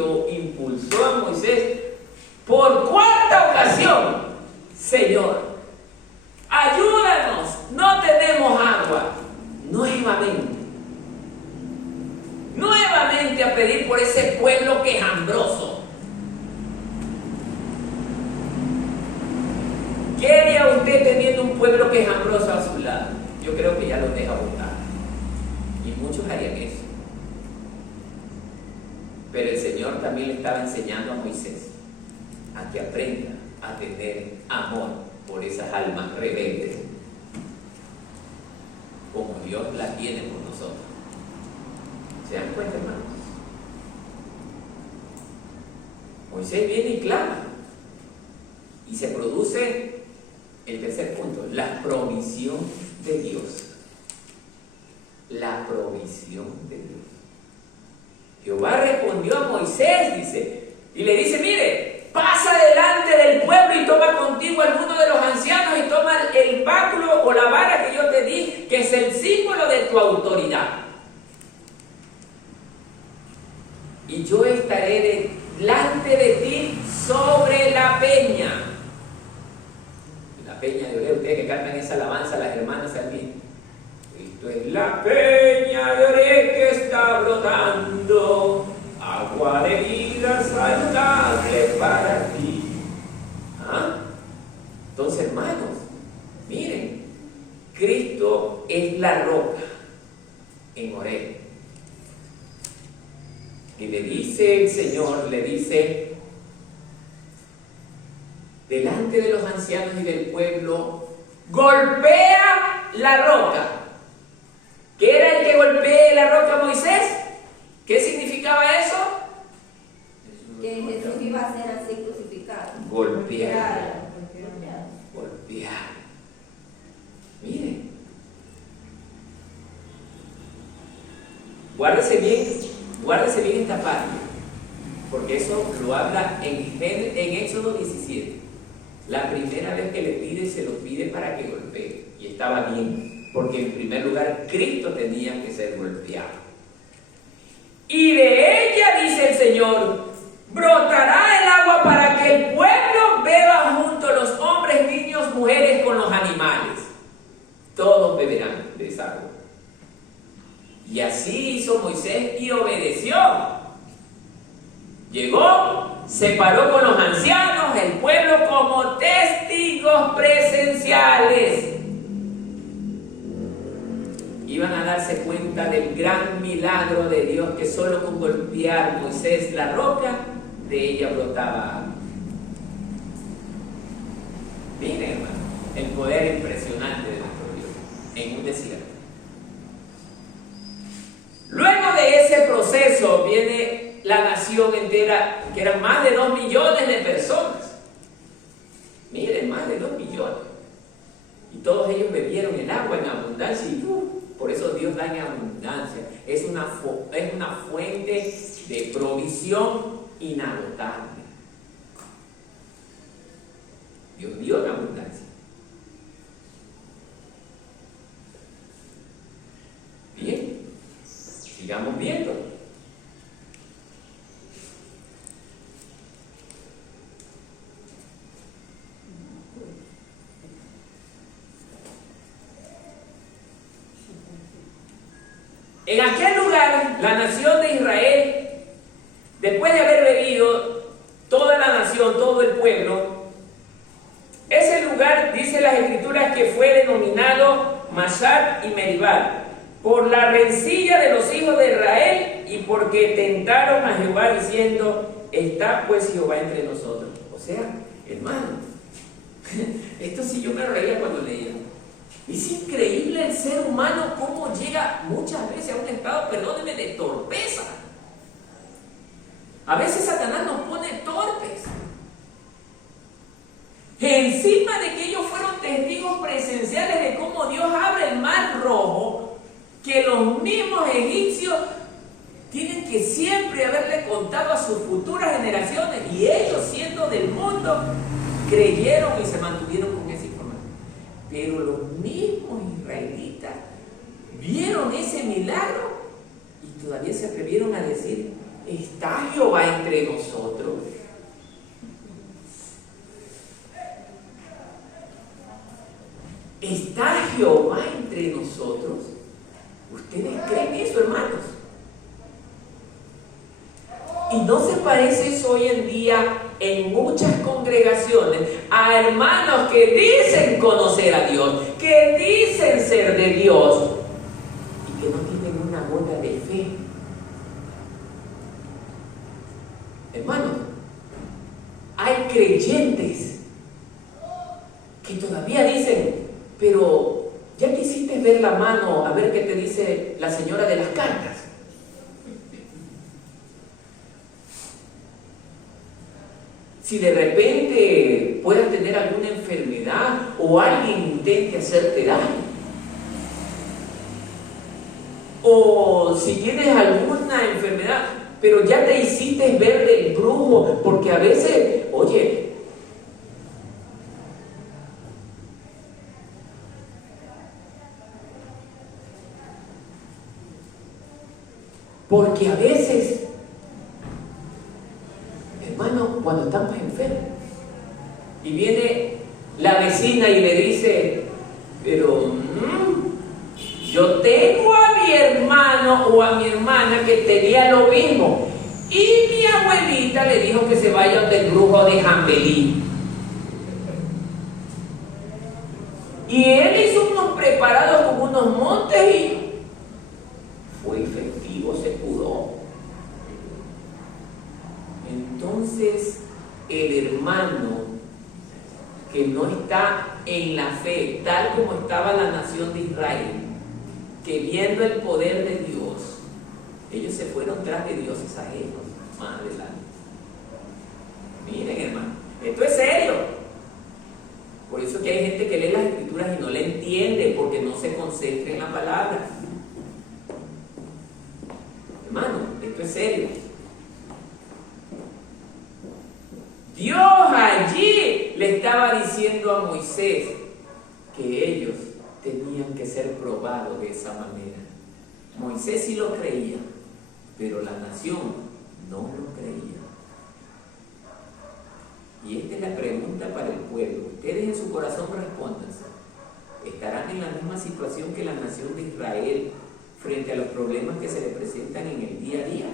lo impulsó a Moisés por cuarta ocasión: Señor, ayúdanos, no tenemos agua. Nuevamente a pedir por ese pueblo quejambroso. ¿Qué haría usted teniendo un pueblo quejambroso a su lado? Yo creo que ya lo deja votar. Y muchos harían eso. Pero el Señor también le estaba enseñando a Moisés a que aprenda a tener amor por esas almas rebeldes, como Dios la tiene por nosotros. ¿Se dan cuenta, hermanos? Moisés viene y clama, y se produce el tercer punto: la provisión de Dios. La provisión de Dios. Jehová respondió a Moisés, dice, y le dice: mire, pasa delante del pueblo y toma contigo a alguno de los ancianos y toma el báculo o la vara que yo te di, que es el símbolo de tu autoridad. Y yo estaré delante de ti sobre la peña. La peña de Oreb, ustedes que cantan esa alabanza, las hermanas aquí. Esto es la peña de Oreb que está brotando, agua de vida saludable para ti. ¿Ah? Entonces, hermanos, miren, Cristo es la roca en Oreb. Y le dice el Señor, le dice, delante de los ancianos y del pueblo, golpea la roca. ¿Qué era el que golpee la roca, Moisés? ¿Qué significaba eso? Que Jesús iba a ser así crucificado. Golpear. Miren. Guárdese bien esta parte, porque eso lo habla en Éxodo 17. La primera vez que le pide, se lo pide para que golpee. Y estaba bien, porque en primer lugar Cristo tenía que ser golpeado. Y de ella, dice el Señor, brotará el agua para que el pueblo beba junto los hombres, niños, mujeres con los animales. Todos beberán de esa agua. Y así hizo Moisés y obedeció. Llegó, se paró con los ancianos, el pueblo, como testigos presenciales. Iban a darse cuenta del gran milagro de Dios, que solo con golpear Moisés la roca, de ella brotaba agua. Miren, hermano, el poder impresionante de nuestro Dios en un desierto. Luego de ese proceso viene la nación entera, que eran más de 2 millones de personas. Miren, más de 2 millones. Y todos ellos bebieron el agua en abundancia y por eso Dios da en abundancia. Es una fuente de provisión inagotable. Dios dio en abundancia. Bien, sigamos viendo. En aquel lugar, la nación de Israel, después de haber bebido, toda la nación, todo el pueblo, ese lugar, dice las Escrituras, que fue denominado Mashat y Meribá, por la rencilla de los hijos de Israel y porque tentaron a Jehová diciendo: está pues Jehová entre nosotros. O sea, hermano, esto sí yo me reía cuando leía. Es increíble el ser humano cómo llega muchas veces a un estado, perdónenme, de torpeza. A veces Satanás nos pone torpes. Encima de que ellos fueron testigos presenciales de cómo Dios abre el mar rojo, que los mismos egipcios tienen que siempre haberle contado a sus futuras generaciones, y ellos, siendo del mundo, creyeron y se mantuvieron con esa información. Pero los mismos israelitas vieron ese milagro y todavía se atrevieron a decir: ¿está Jehová entre nosotros? ¿Está Jehová entre nosotros? ¿Ustedes creen eso, hermanos? Y no se parece eso hoy en día en muchas congregaciones a hermanos que dicen conocer a Dios, que dicen ser de Dios y que no tienen una gota de fe. Hermanos, hay creyentes que todavía dicen, pero ya quisiste ver la mano a ver qué te dice la señora de las cartas. Si de repente puedas tener alguna enfermedad o alguien intente hacerte daño, o si tienes alguna enfermedad, pero ya te hiciste ver del brujo, porque a veces, oye, porque a veces, hermano, cuando estamos enfermos y viene la vecina y le dice, pero yo tengo a mi hermano o a mi hermana que tenía lo mismo y mi abuelita le dijo que se vaya del brujo de Jambelí y él hizo unos preparados como unos montes y fue efectivo, se curó. Entonces el hermano que no está en la fe tal como estaba la nación de Israel, que viendo el poder de Dios, ellos se fueron tras de dioses ajenos, más adelante. Miren, hermano, esto es serio. Por eso que hay gente que lee las escrituras y no le entiende, porque no se concentra en la palabra. Hermano, esto es serio. Dios allí le estaba diciendo a Moisés que ellos tenían que ser probados de esa manera. Moisés sí lo creía, pero la nación no lo creía. Y esta es la pregunta para el pueblo. Ustedes en su corazón respóndanse. ¿Estarán en la misma situación que la nación de Israel frente a los problemas que se le presentan en el día a día?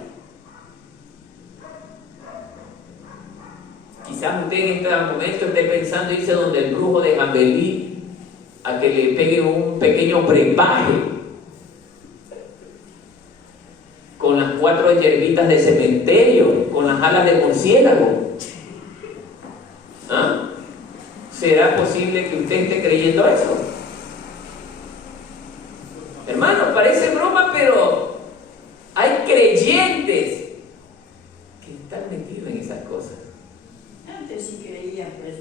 Quizás usted en este momento esté pensando irse donde el brujo de Jambelí a que le pegue un pequeño brebaje con las 4 hierbitas de cementerio, con las alas de murciélago. ¿Ah? ¿Será posible que usted esté creyendo eso? Hermano, parece broma, pero hay creyentes que están metidos en esas cosas. Antes sí creían, pues,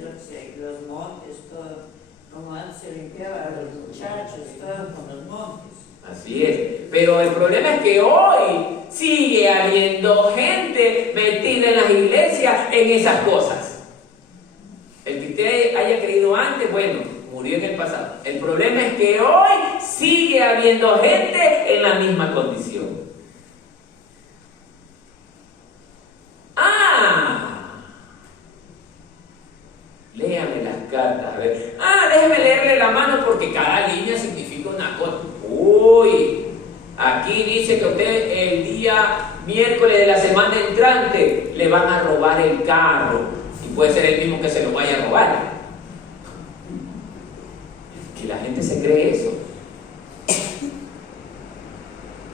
los montes, todo, como antes se limpiaba a los muchachos, todo con los montes. Así es, pero el problema es que hoy sigue habiendo gente metida en las iglesias en esas cosas. El que usted haya creído antes, bueno, murió en el pasado. El problema es que hoy sigue habiendo gente en la misma condición. Léame las cartas, a ver. Déjeme leerle la mano porque cada línea significa una cosa. Uy, aquí dice que usted el día miércoles de la semana entrante le van a robar el carro. Y puede ser el mismo que se lo vaya a robar. Que la gente se cree eso.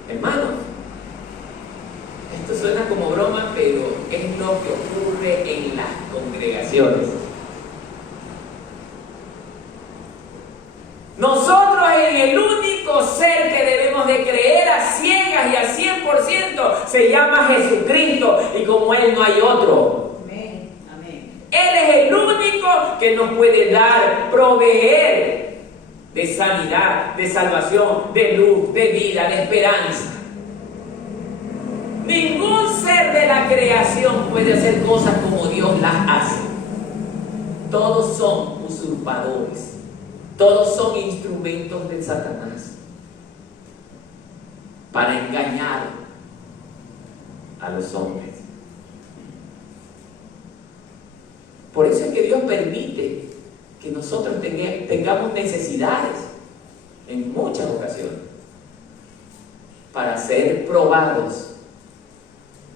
Hermanos, esto suena como broma, pero es lo que ocurre en las congregaciones. Nosotros en el único ser que debemos de creer a ciegas y a 100% se llama Jesucristo, y como Él no hay otro. Amén. Amén. Él es el único que nos puede dar, proveer de sanidad, de salvación, de luz, de vida, de esperanza. Ningún ser de la creación puede hacer cosas como Dios las hace. Todos son usurpadores. Todos son instrumentos de Satanás para engañar a los hombres. Por eso es que Dios permite que nosotros tengamos necesidades en muchas ocasiones para ser probados,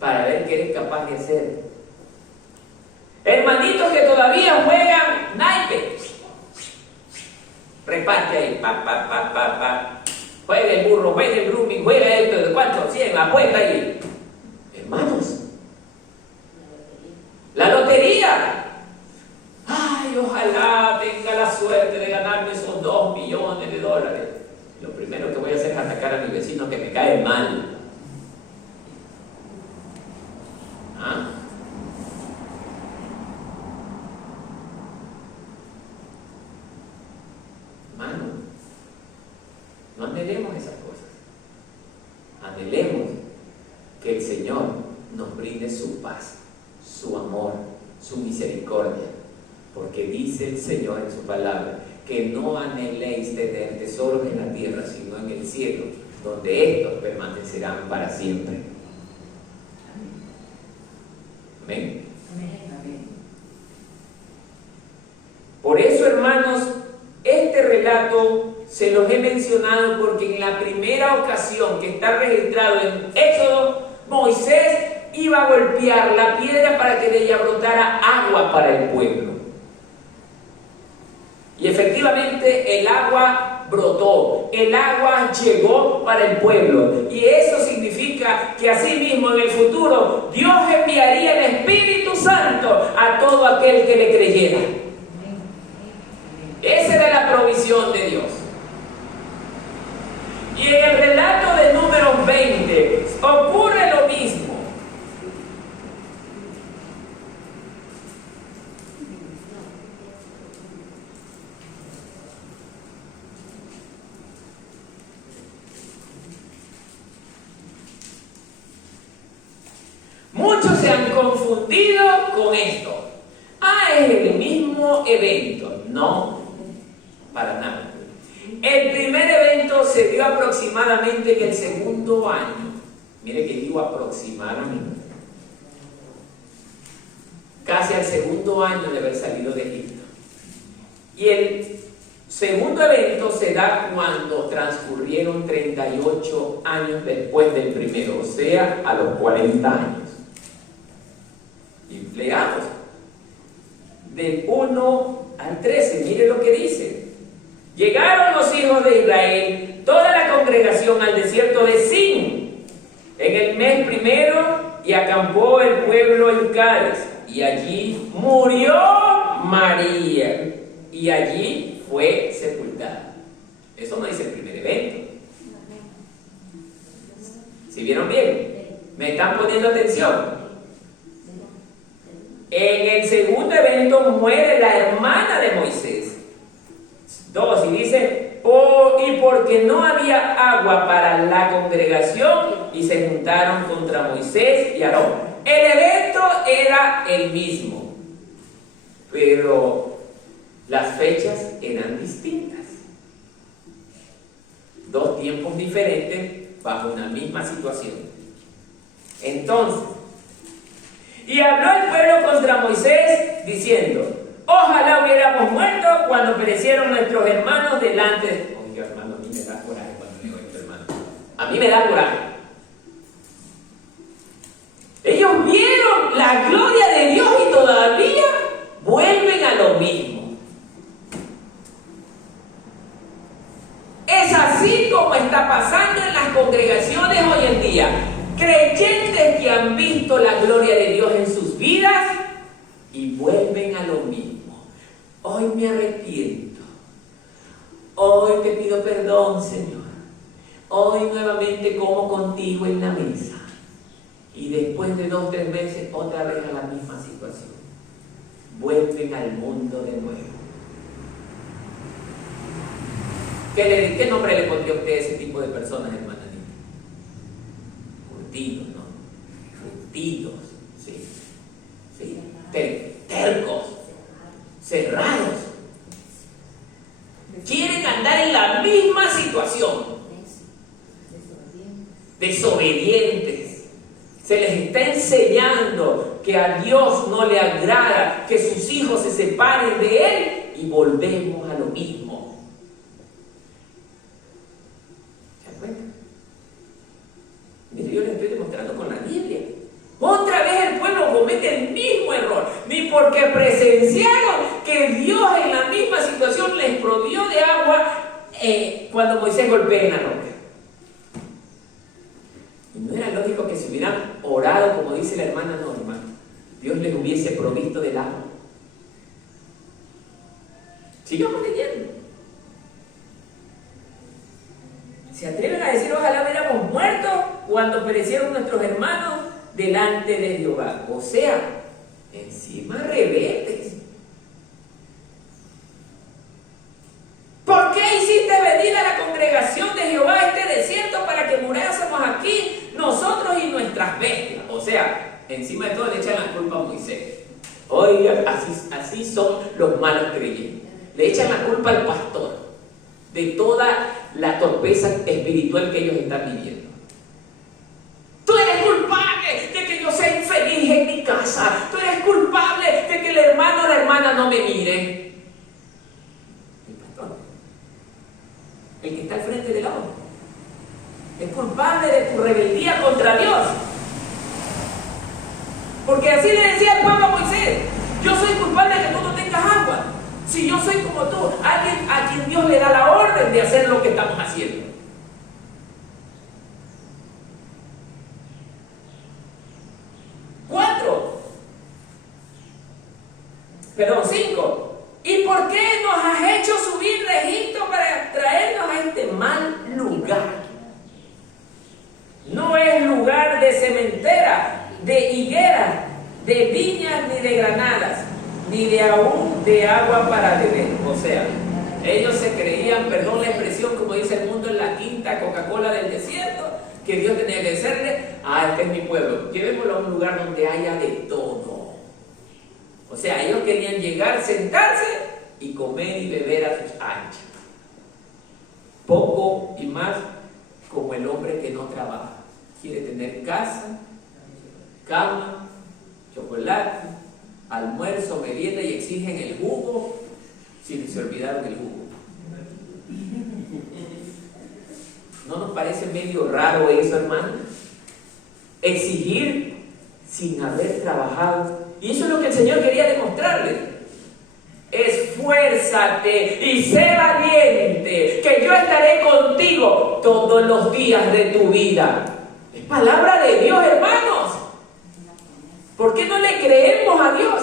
para ver qué eres capaz de hacer. Hermanitos que todavía juegan naipe, reparte ahí, juega el burro, juega el grooming, juega esto, de cuánto, 100, apuesta ahí. Hermanos, la lotería. Ay, ojalá tenga la suerte de ganarme esos $2 millones. Lo primero que voy a hacer es atacar a mi vecino que me cae mal. ¿Ah? Hermano, no anhelemos esas cosas. Anhelemos que el Señor nos brinde su paz, su amor, su misericordia. Porque dice el Señor en su palabra que no anheléis tener tesoros en la tierra, sino en el cielo, donde estos permanecerán para siempre. Amén. Amén. Por eso, hermanos, este relato se los he mencionado porque en la primera ocasión que está registrado en Éxodo, Moisés iba a golpear la piedra para que de ella brotara agua para el pueblo. Y efectivamente el agua brotó, el agua llegó para el pueblo. Y eso significa que así mismo en el futuro Dios enviaría el Espíritu Santo a todo aquel que le creyera. Esa era la provisión de Dios. Y en el relato de Números 20 ocurre lo mismo. Muchos se han confundido con esto. Es el mismo evento. No, para nada. El primer evento se dio aproximadamente en el segundo año. Mire que digo aproximadamente. Casi al segundo año de haber salido de Egipto. Y el segundo evento se da cuando transcurrieron 38 años después del primero, o sea, a los 40 años. Y leamos del 1 al 13, mire lo que dice. Llegaron los hijos de Israel, toda la congregación, al desierto de Sin en el mes primero, y acampó el pueblo en Cádiz, y allí murió María, y allí fue sepultada. Eso no dice el primer evento. ¿Sí vieron bien? ¿Me están poniendo atención? En el segundo evento muere la hermana de Moisés. 2, y dice, y porque no había agua para la congregación, y se juntaron contra Moisés y Aarón. El evento era el mismo, pero las fechas eran distintas. 2 tiempos diferentes bajo una misma situación. Entonces, y habló el pueblo contra Moisés, diciendo, ojalá hubiéramos muerto cuando perecieron nuestros hermanos delante de... Oiga, hermano, a mí me da coraje cuando digo esto, hermano. A mí me da coraje. Ellos vieron la gloria de Dios y todavía vuelven a lo mismo. Es así como está pasando en las congregaciones hoy en día. Creyentes que han visto la gloria de Dios en sus vidas y vuelven a lo mismo. Hoy me arrepiento. Hoy te pido perdón, Señor. Hoy nuevamente como contigo en la mesa. Y después de 2 o 3 veces, otra vez a la misma situación. Vuelven al mundo de nuevo. ¿Qué nombre le pondría a usted a ese tipo de personas, hermana? Curtidos, ¿no? Curtidos, sí. Sí. Tercos, cerrados. Quieren andar en la misma situación. Desobedientes. Se les está enseñando que a Dios no le agrada que sus hijos se separen de Él y volvemos a lo mismo. ¿Se dan cuenta? Mire, yo les estoy demostrando con la Biblia. Otra vez el pueblo comete el mismo error. Ni porque presenciaron que Dios en la misma situación les provió de agua cuando Moisés golpea en la roca. Y no era lógico que si hubieran orado, como dice la hermana Norma, Dios les hubiese provisto del agua. Sigamos leyendo. Se atreven a decir, ojalá hubiéramos muerto cuando perecieron nuestros hermanos delante de Jehová. O sea, encima rebeldes. ¿Por qué hiciste venir a la congregación de Jehová a este desierto para que murásemos aquí nosotros y nuestras bestias? O sea, encima de todo le echan la culpa a Moisés. Oigan, así son los malos creyentes. Le echan la culpa al pastor de toda la torpeza espiritual que ellos están viviendo. Tú eres culpable de que yo sea infeliz en mi casa. Tú eres culpable de que el hermano o la hermana no me mire. El pastor, el que está al frente de la obra, es culpable de tu rebeldía contra Dios. Porque así le decía el pueblo a Moisés: yo soy culpable de que tú no tengas agua. Si yo soy como tú, alguien a quien Dios le da la orden de hacer lo que estamos haciendo. Cinco. ¿Y por qué nos has hecho subir de Egipto para traernos a este mal lugar? No es lugar de cementera, de higueras, de viñas ni de granadas, ni de aún de agua para beber. O sea, ellos se creían, perdón la expresión, como dice el mundo, en la quinta Coca-Cola del desierto, que Dios tenía que decirle: este es mi pueblo, llevémoslo a un lugar donde haya de todo. O sea, ellos querían llegar, sentarse y comer y beber a sus anchas. Poco y más como el hombre que no trabaja. Quiere tener casa, cama, chocolate, almuerzo, merienda, y exigen el jugo si se olvidaron el jugo. ¿No nos parece medio raro eso, hermano? Exigir sin haber trabajado. Y eso es lo que el Señor quería demostrarle. Esfuérzate y sé valiente, que yo estaré contigo todos los días de tu vida. Es palabra de Dios, hermanos. ¿Por qué no le creemos a Dios?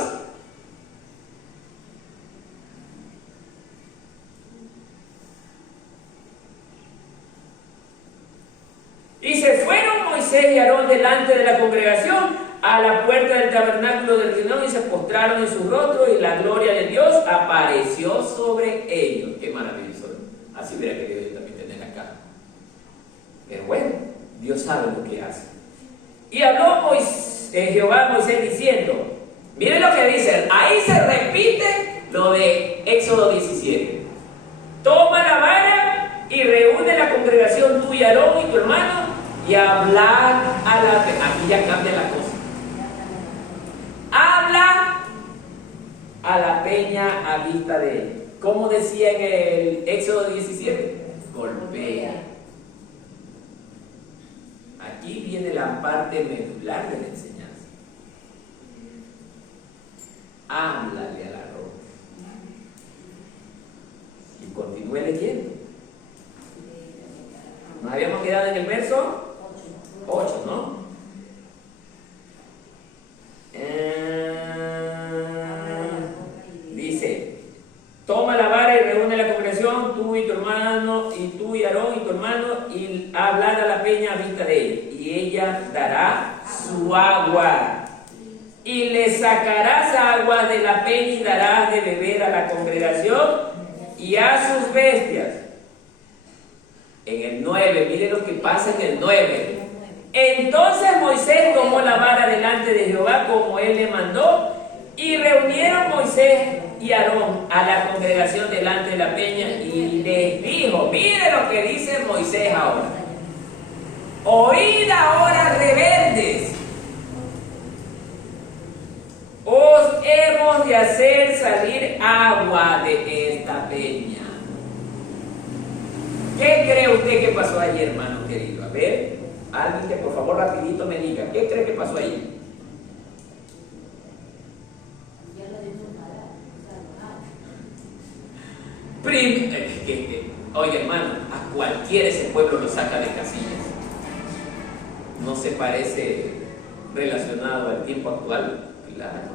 Y se fueron Moisés y Aarón delante de la congregación a la puerta del tabernáculo del reunión y se postraron en su rostro, y la gloria de Dios apareció sobre ellos. Qué maravilloso. Así hubiera querido yo también tener acá. Pero bueno, Dios sabe lo que hace. Y habló Jehová a Moisés diciendo, miren lo que dice, ahí se repite lo de Éxodo 17. Toma la vara y reúne la congregación, tú y Aarón y tu hermano, y hablar a la... Aquí ya cambia la cosa. Habla a la peña a vista de él. ¿Cómo decía en el Éxodo 17? Golpea. Aquí viene la parte medular de la enseñanza. Háblale a la roca. Y continúe leyendo. Nos habíamos quedado en el verso 8, ¿no? Dice: toma la vara y reúne la congregación, tú y tu hermano, y tú y Aarón y tu hermano, y hablar a la peña a vista de ella, y ella dará su agua, y le sacarás agua de la peña y darás de beber a la congregación y a sus bestias. En el 9, mire lo que pasa en el 9. Entonces Moisés tomó la vara delante de Jehová como él le mandó, y reunieron Moisés y Aarón a la congregación delante de la peña, y les dijo, mire lo que dice Moisés ahora: oíd ahora, rebeldes, os hemos de hacer salir agua de esta peña. ¿Qué cree usted que pasó allí, hermano querido? A ver, alguien que por favor rapidito me diga, ¿qué cree que pasó allí? Oye, hermano, a cualquiera ese pueblo lo saca de casillas. ¿No se parece relacionado al tiempo actual? Claro.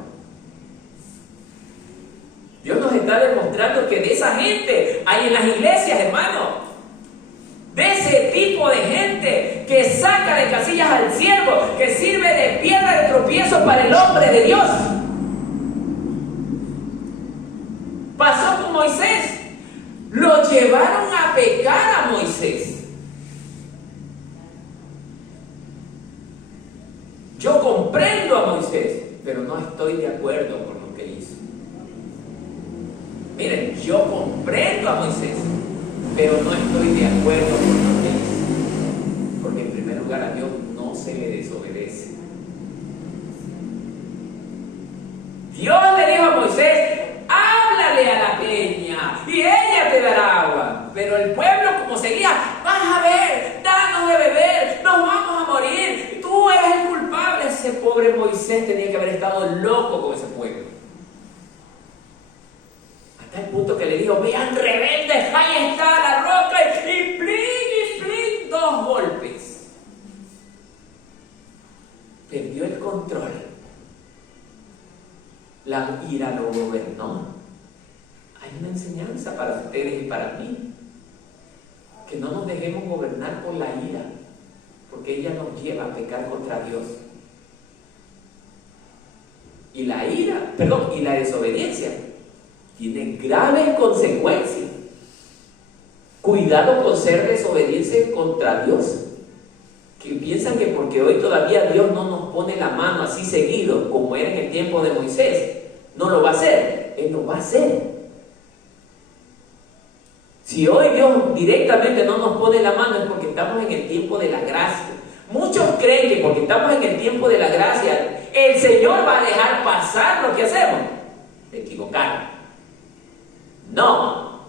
Dios nos está demostrando que de esa gente hay en las iglesias, hermano. De ese tipo de gente que saca de casillas al siervo, que sirve de piedra de tropiezo para el hombre de Dios. Pasó con Moisés. Lo llevaron a pecar a Moisés. Yo comprendo a Moisés, pero no estoy de acuerdo con lo que hizo. Miren, yo comprendo a Moisés, pero no estoy de acuerdo con lo que hizo. Porque en primer lugar a Dios no se le desobedece. Dios le dijo a Moisés: háblale a la peña y ella te dará agua. Pero el pueblo, como seguía: vas a ver, danos de beber, nos vamos a morir, tú eres el culpable. Ese pobre Moisés tenía que haber estado loco con ese pueblo. Hasta el punto que le dijo: vean rebeldes, ahí está la roca, y plin, 2 golpes. Perdió el control. La ira lo gobernó. Hay una enseñanza para ustedes y para mí: que no nos dejemos gobernar por la ira, porque ella nos lleva a pecar contra Dios. Y la ira, y la desobediencia tiene graves consecuencias. Cuidado con ser desobedientes contra Dios, que piensan que porque hoy todavía Dios no nos pone la mano así seguido, como era en el tiempo de Moisés, no lo va a hacer. Él lo va a hacer. Si hoy Dios directamente no nos pone la mano, es porque estamos en el tiempo de la gracia. Muchos creen que porque estamos en el tiempo de la gracia, el Señor va a dejar pasar lo que hacemos. Se equivocaron. No.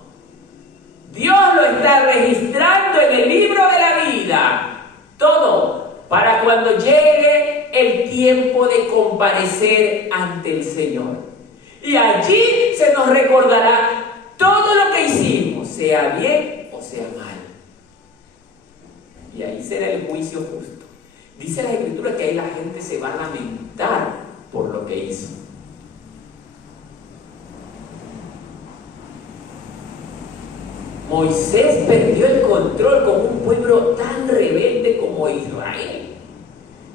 Dios lo está registrando en el libro de la vida. Todo para cuando llegue el tiempo de comparecer ante el Señor. Y allí se nos recordará todo lo que hicimos, sea bien o sea mal. Y ahí será el juicio justo. Dice la Escritura que ahí la gente se va a lamentar por lo que hizo. Moisés perdió el control con un pueblo tan rebelde como Israel.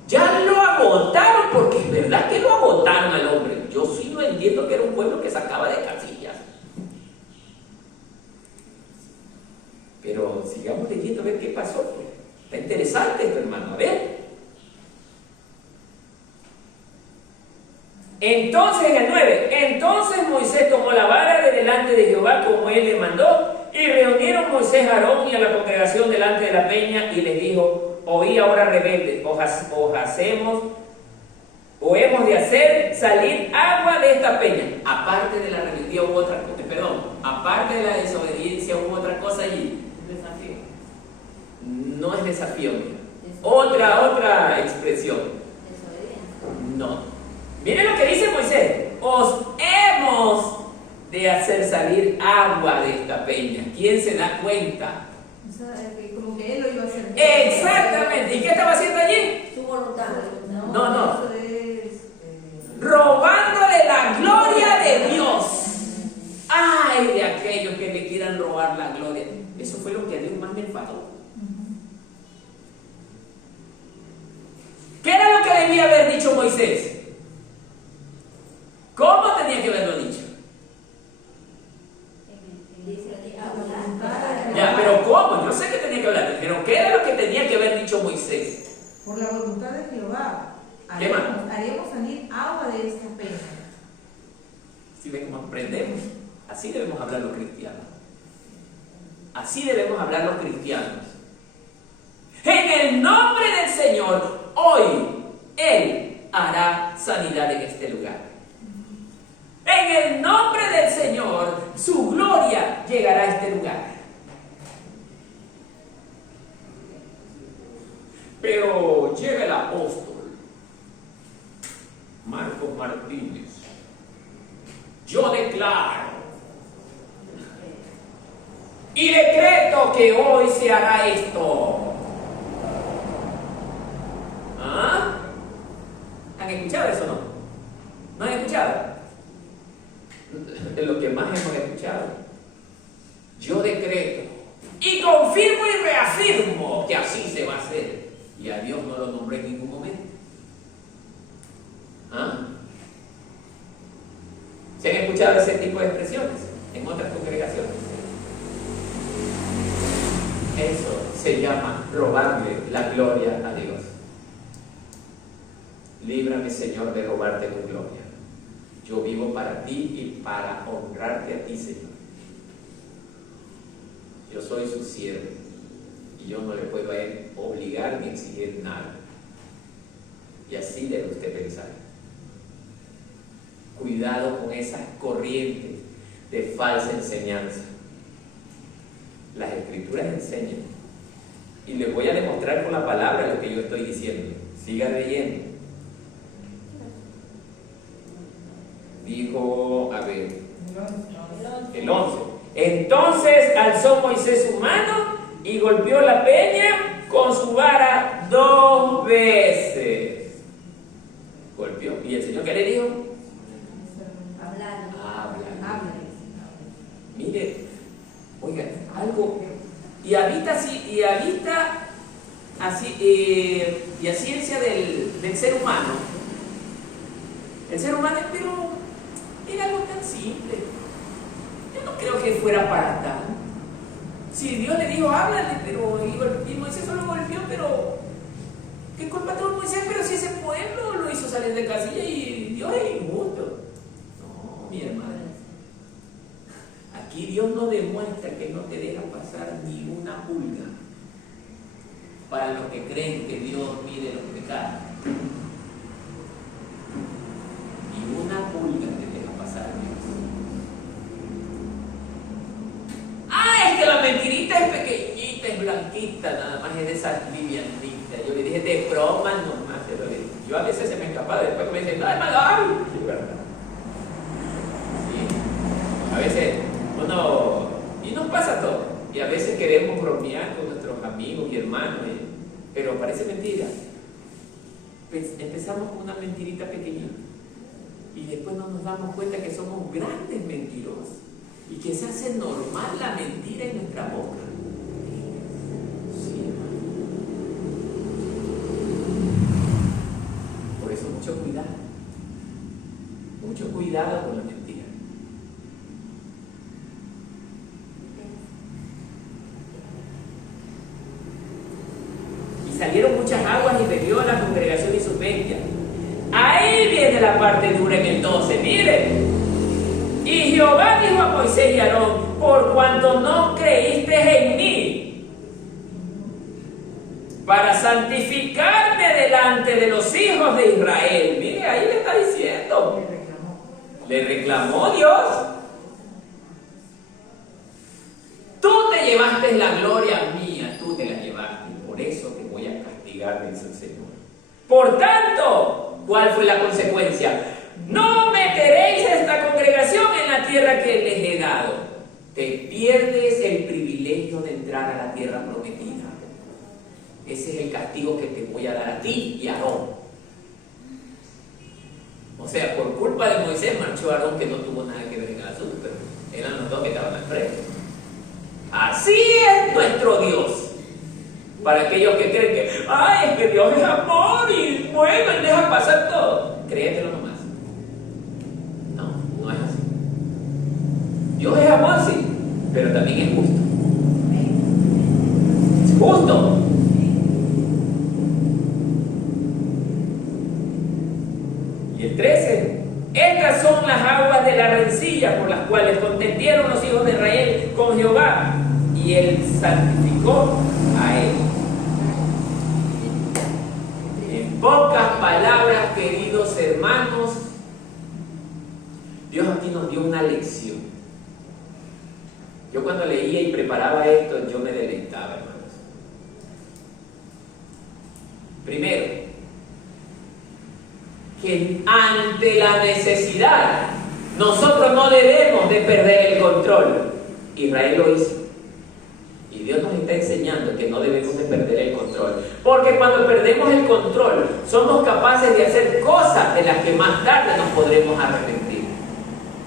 Ya lo agotaron, porque es verdad que lo agotaron al hombre. Yo sí no entiendo que era un pueblo que sacaba de casillas. Pero sigamos leyendo a ver qué pasó. Está interesante esto, hermano. A ver. Entonces, en el 9, entonces Moisés tomó la vara de delante de Jehová como él le mandó, y reunieron Moisés a Aarón y a la congregación delante de la peña, y les dijo: oí ahora rebeldes, o hemos de hacer salir agua de esta peña. Aparte de la rebeldía hubo otra cosa, aparte de la desobediencia hubo otra cosa allí. Desafío. No es desafío, otra expresión. No. Miren lo que dice Moisés: os hemos de hacer salir agua de esta peña. ¿Quién se da cuenta? O sea, como que él lo iba a hacer. Exactamente. ¿Y qué estaba haciendo allí? Su voluntad. No. Robándole la gloria de Dios. Ay de aquellos que le quieran robar la gloria. Eso fue lo que a Dios más le enfadó. ¿Qué era lo que debía haber dicho Moisés? ¿Cómo tenía que haberlo dicho? Ya, pero ¿cómo? Yo sé que tenía que hablar, pero ¿qué era lo que tenía que haber dicho Moisés? Por la voluntad de Jehová, ¿Qué más? haremos salir agua de esta peña. Si ven cómo aprendemos, así debemos hablar los cristianos. Así debemos hablar los cristianos. En el nombre del Señor, hoy Él hará sanidad en este lugar. en el nombre del Señor, su gloria llegará a este lugar. Pero llega el apóstol Marcos Martínez. Yo declaro y decreto que hoy se hará esto. ¿Ah? ¿Han escuchado eso, no? ¿No han escuchado? De lo que más hemos escuchado. Yo decreto y confirmo y reafirmo que así se va a hacer. Y a Dios no lo nombré en ningún momento. ¿Ah? ¿Se han escuchado ese tipo de expresiones en otras congregaciones? Eso se llama robarle la gloria a Dios. Líbrame, Señor, de robarte tu gloria. Yo vivo para ti y para honrarte a ti, Señor. Yo soy su siervo y yo no le puedo a él obligar ni exigir nada. Y así debe usted pensar. Cuidado con esas corrientes de falsa enseñanza. Las Escrituras enseñan. Y les voy a demostrar con la palabra lo que yo estoy diciendo. Siga leyendo. Dijo, a ver, el 11. Entonces alzó Moisés su mano y golpeó la peña con su vara 2 veces. Golpeó. ¿Y el Señor qué le dijo? Habla. Mire, oiga, algo. Y a vista así, y a ciencia del ser humano. El ser humano era algo tan simple. Yo no creo que fuera para tanto. Si Dios le dijo, háblale, y Moisés solo golpeó, pero ¿qué culpa tuvo Moisés? Pero si ese pueblo lo hizo salir de casilla y Dios es injusto. No, mi hermano. Aquí Dios no demuestra que no te deja pasar ni una pulga. Para los que creen que Dios mide los pecados. Ni una pulga te deja pasar, Dios. Es que la mentirita es pequeñita, es blanquita, nada más es de esas livianitas. Yo le dije de broma nomás. Yo a veces se me escapaba, después me dicen, ¡ay, mal! Sí, ¿verdad? Sí. A veces y nos pasa todo. Y a veces queremos bromear con nuestros amigos y hermanos, pero parece mentira. Empezamos con una mentirita pequeñita y después no nos damos cuenta que somos grandes mentirosos y que se hace normal la mentira en nuestra boca. Sí, por eso mucho cuidado con la mentira. Salieron muchas aguas y bebió la congregación y sus bestias. Ahí viene la parte dura en el 12, miren. Y Jehová dijo a Moisés y Aarón, por cuanto no creíste en mí, para santificarme delante de los hijos de Israel. Mire, ahí le está diciendo. Le reclamó Dios. Tú te llevaste la gloria mía, tú te la llevaste. Por eso te voy a castigar, dice el Señor. Por tanto, ¿cuál fue la consecuencia? No meteréis a esta congregación en la tierra que les he dado. Te pierdes el privilegio de entrar a la tierra prometida. Ese es el castigo que te voy a dar a ti y a Aarón. O sea, por culpa de Moisés marchó Aarón, que no tuvo nada que ver en el asunto, pero eran los dos que estaban al frente. Así es nuestro Dios. Para aquellos que creen que, es que Dios es amor y bueno, Él deja pasar todo. Créetelo nomás. No es así. Dios es amor, sí, pero también es justo. Es justo. Y el 13. Estas son las aguas de la rencilla por las cuales contendieron los hijos de Israel con Jehová, y Él santificó a él. En pocas palabras, queridos hermanos, Dios aquí nos dio una lección. Yo cuando leía y preparaba esto, yo me deleitaba, hermanos. Primero, que ante la necesidad, nosotros no debemos de perder el control. Israel lo hizo. Y Dios nos está enseñando que no debemos de perder el control. Porque cuando perdemos el control, somos capaces de hacer cosas de las que más tarde nos podremos arrepentir.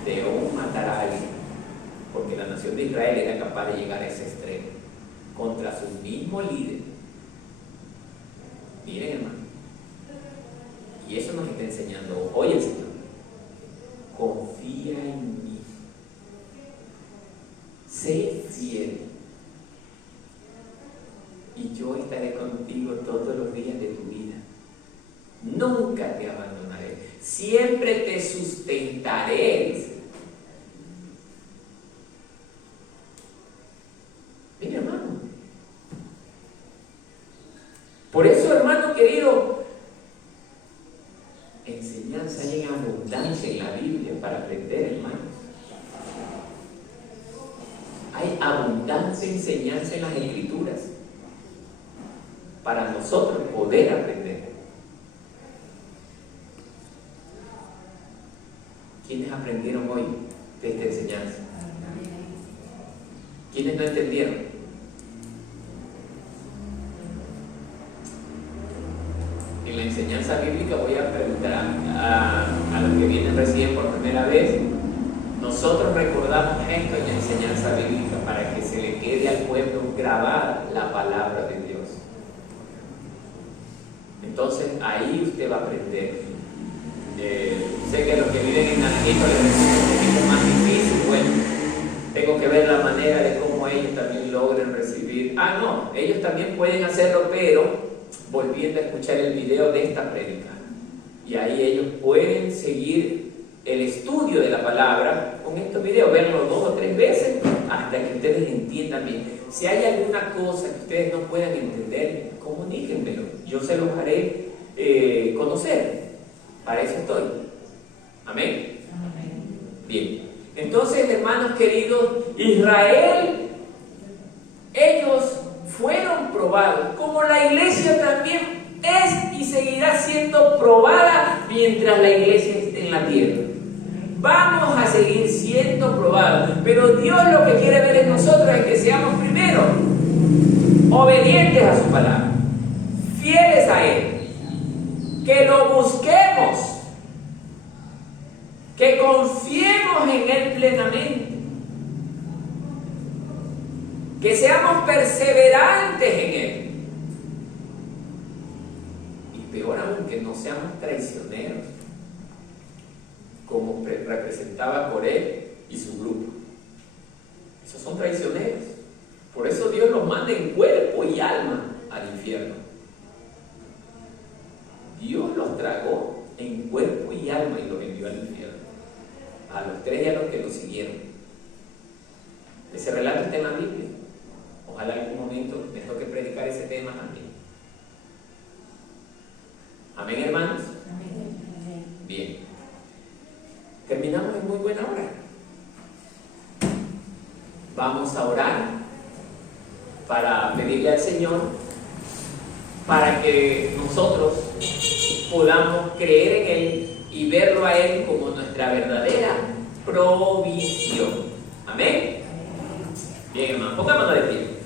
De aún matar a alguien. Porque la nación de Israel era capaz de llegar a ese extremo. Contra su mismo líder. Miren, hermano. Y eso nos está enseñando hoy el Señor. Confía en mí. Sé fiel. Y yo estaré contigo todos los días de tu vida. Nunca te abandonaré. Siempre te sustentaré. Mira, hermano. Por eso, hermano querido, enseñanza hay en abundancia en la Biblia para aprender, hermanos. Hay abundante enseñanza en las Escrituras para nosotros poder aprender. ¿Quiénes aprendieron hoy de esta enseñanza? ¿Quiénes no entendieron? En la enseñanza bíblica voy a preguntar a los que vienen recién por primera vez. Nosotros recordamos esto en la enseñanza bíblica para que se le quede al pueblo grabada la palabra de Dios. Entonces ahí usted va a aprender. Sé que los que viven en Naranjito les resulta un poquito más difícil. Bueno, tengo que ver la manera de cómo ellos también logren recibir. No, ellos también pueden hacerlo, pero volviendo a escuchar el video de esta prédica. Y ahí ellos pueden seguir el estudio de la palabra con estos videos, verlo 2 o 3 veces hasta que ustedes entiendan bien. Si hay alguna cosa que ustedes no puedan entender, comuníquenmelo. Yo se los haré conocer. Para eso estoy. Amén. Bien. Entonces, hermanos queridos, Israel, ellos fueron probados, como la iglesia también es y seguirá siendo probada mientras la iglesia esté en la tierra. Vamos a seguir siendo probados, pero Dios lo que quiere ver en nosotros es que seamos primero obedientes a su palabra, fieles a Él, que lo busquemos, que confiemos en Él plenamente, que seamos perseverantes en Él, y peor aún, que no seamos traicioneros, como representaba Coré y su grupo. Esos son traicioneros. Por eso Dios los manda en cuerpo y alma al infierno. Dios los tragó en cuerpo y alma y los envió al infierno. A los 3 y a los que lo siguieron. Ese relato está en la Biblia. Ojalá en algún momento me toque predicar ese tema también. Amén, hermanos. Bien. Terminamos en muy buena hora. Vamos a orar para pedirle al Señor para que nosotros podamos creer en Él y verlo a Él como nuestra verdadera provisión. Amén. Bien, hermano, pongámonos de pie.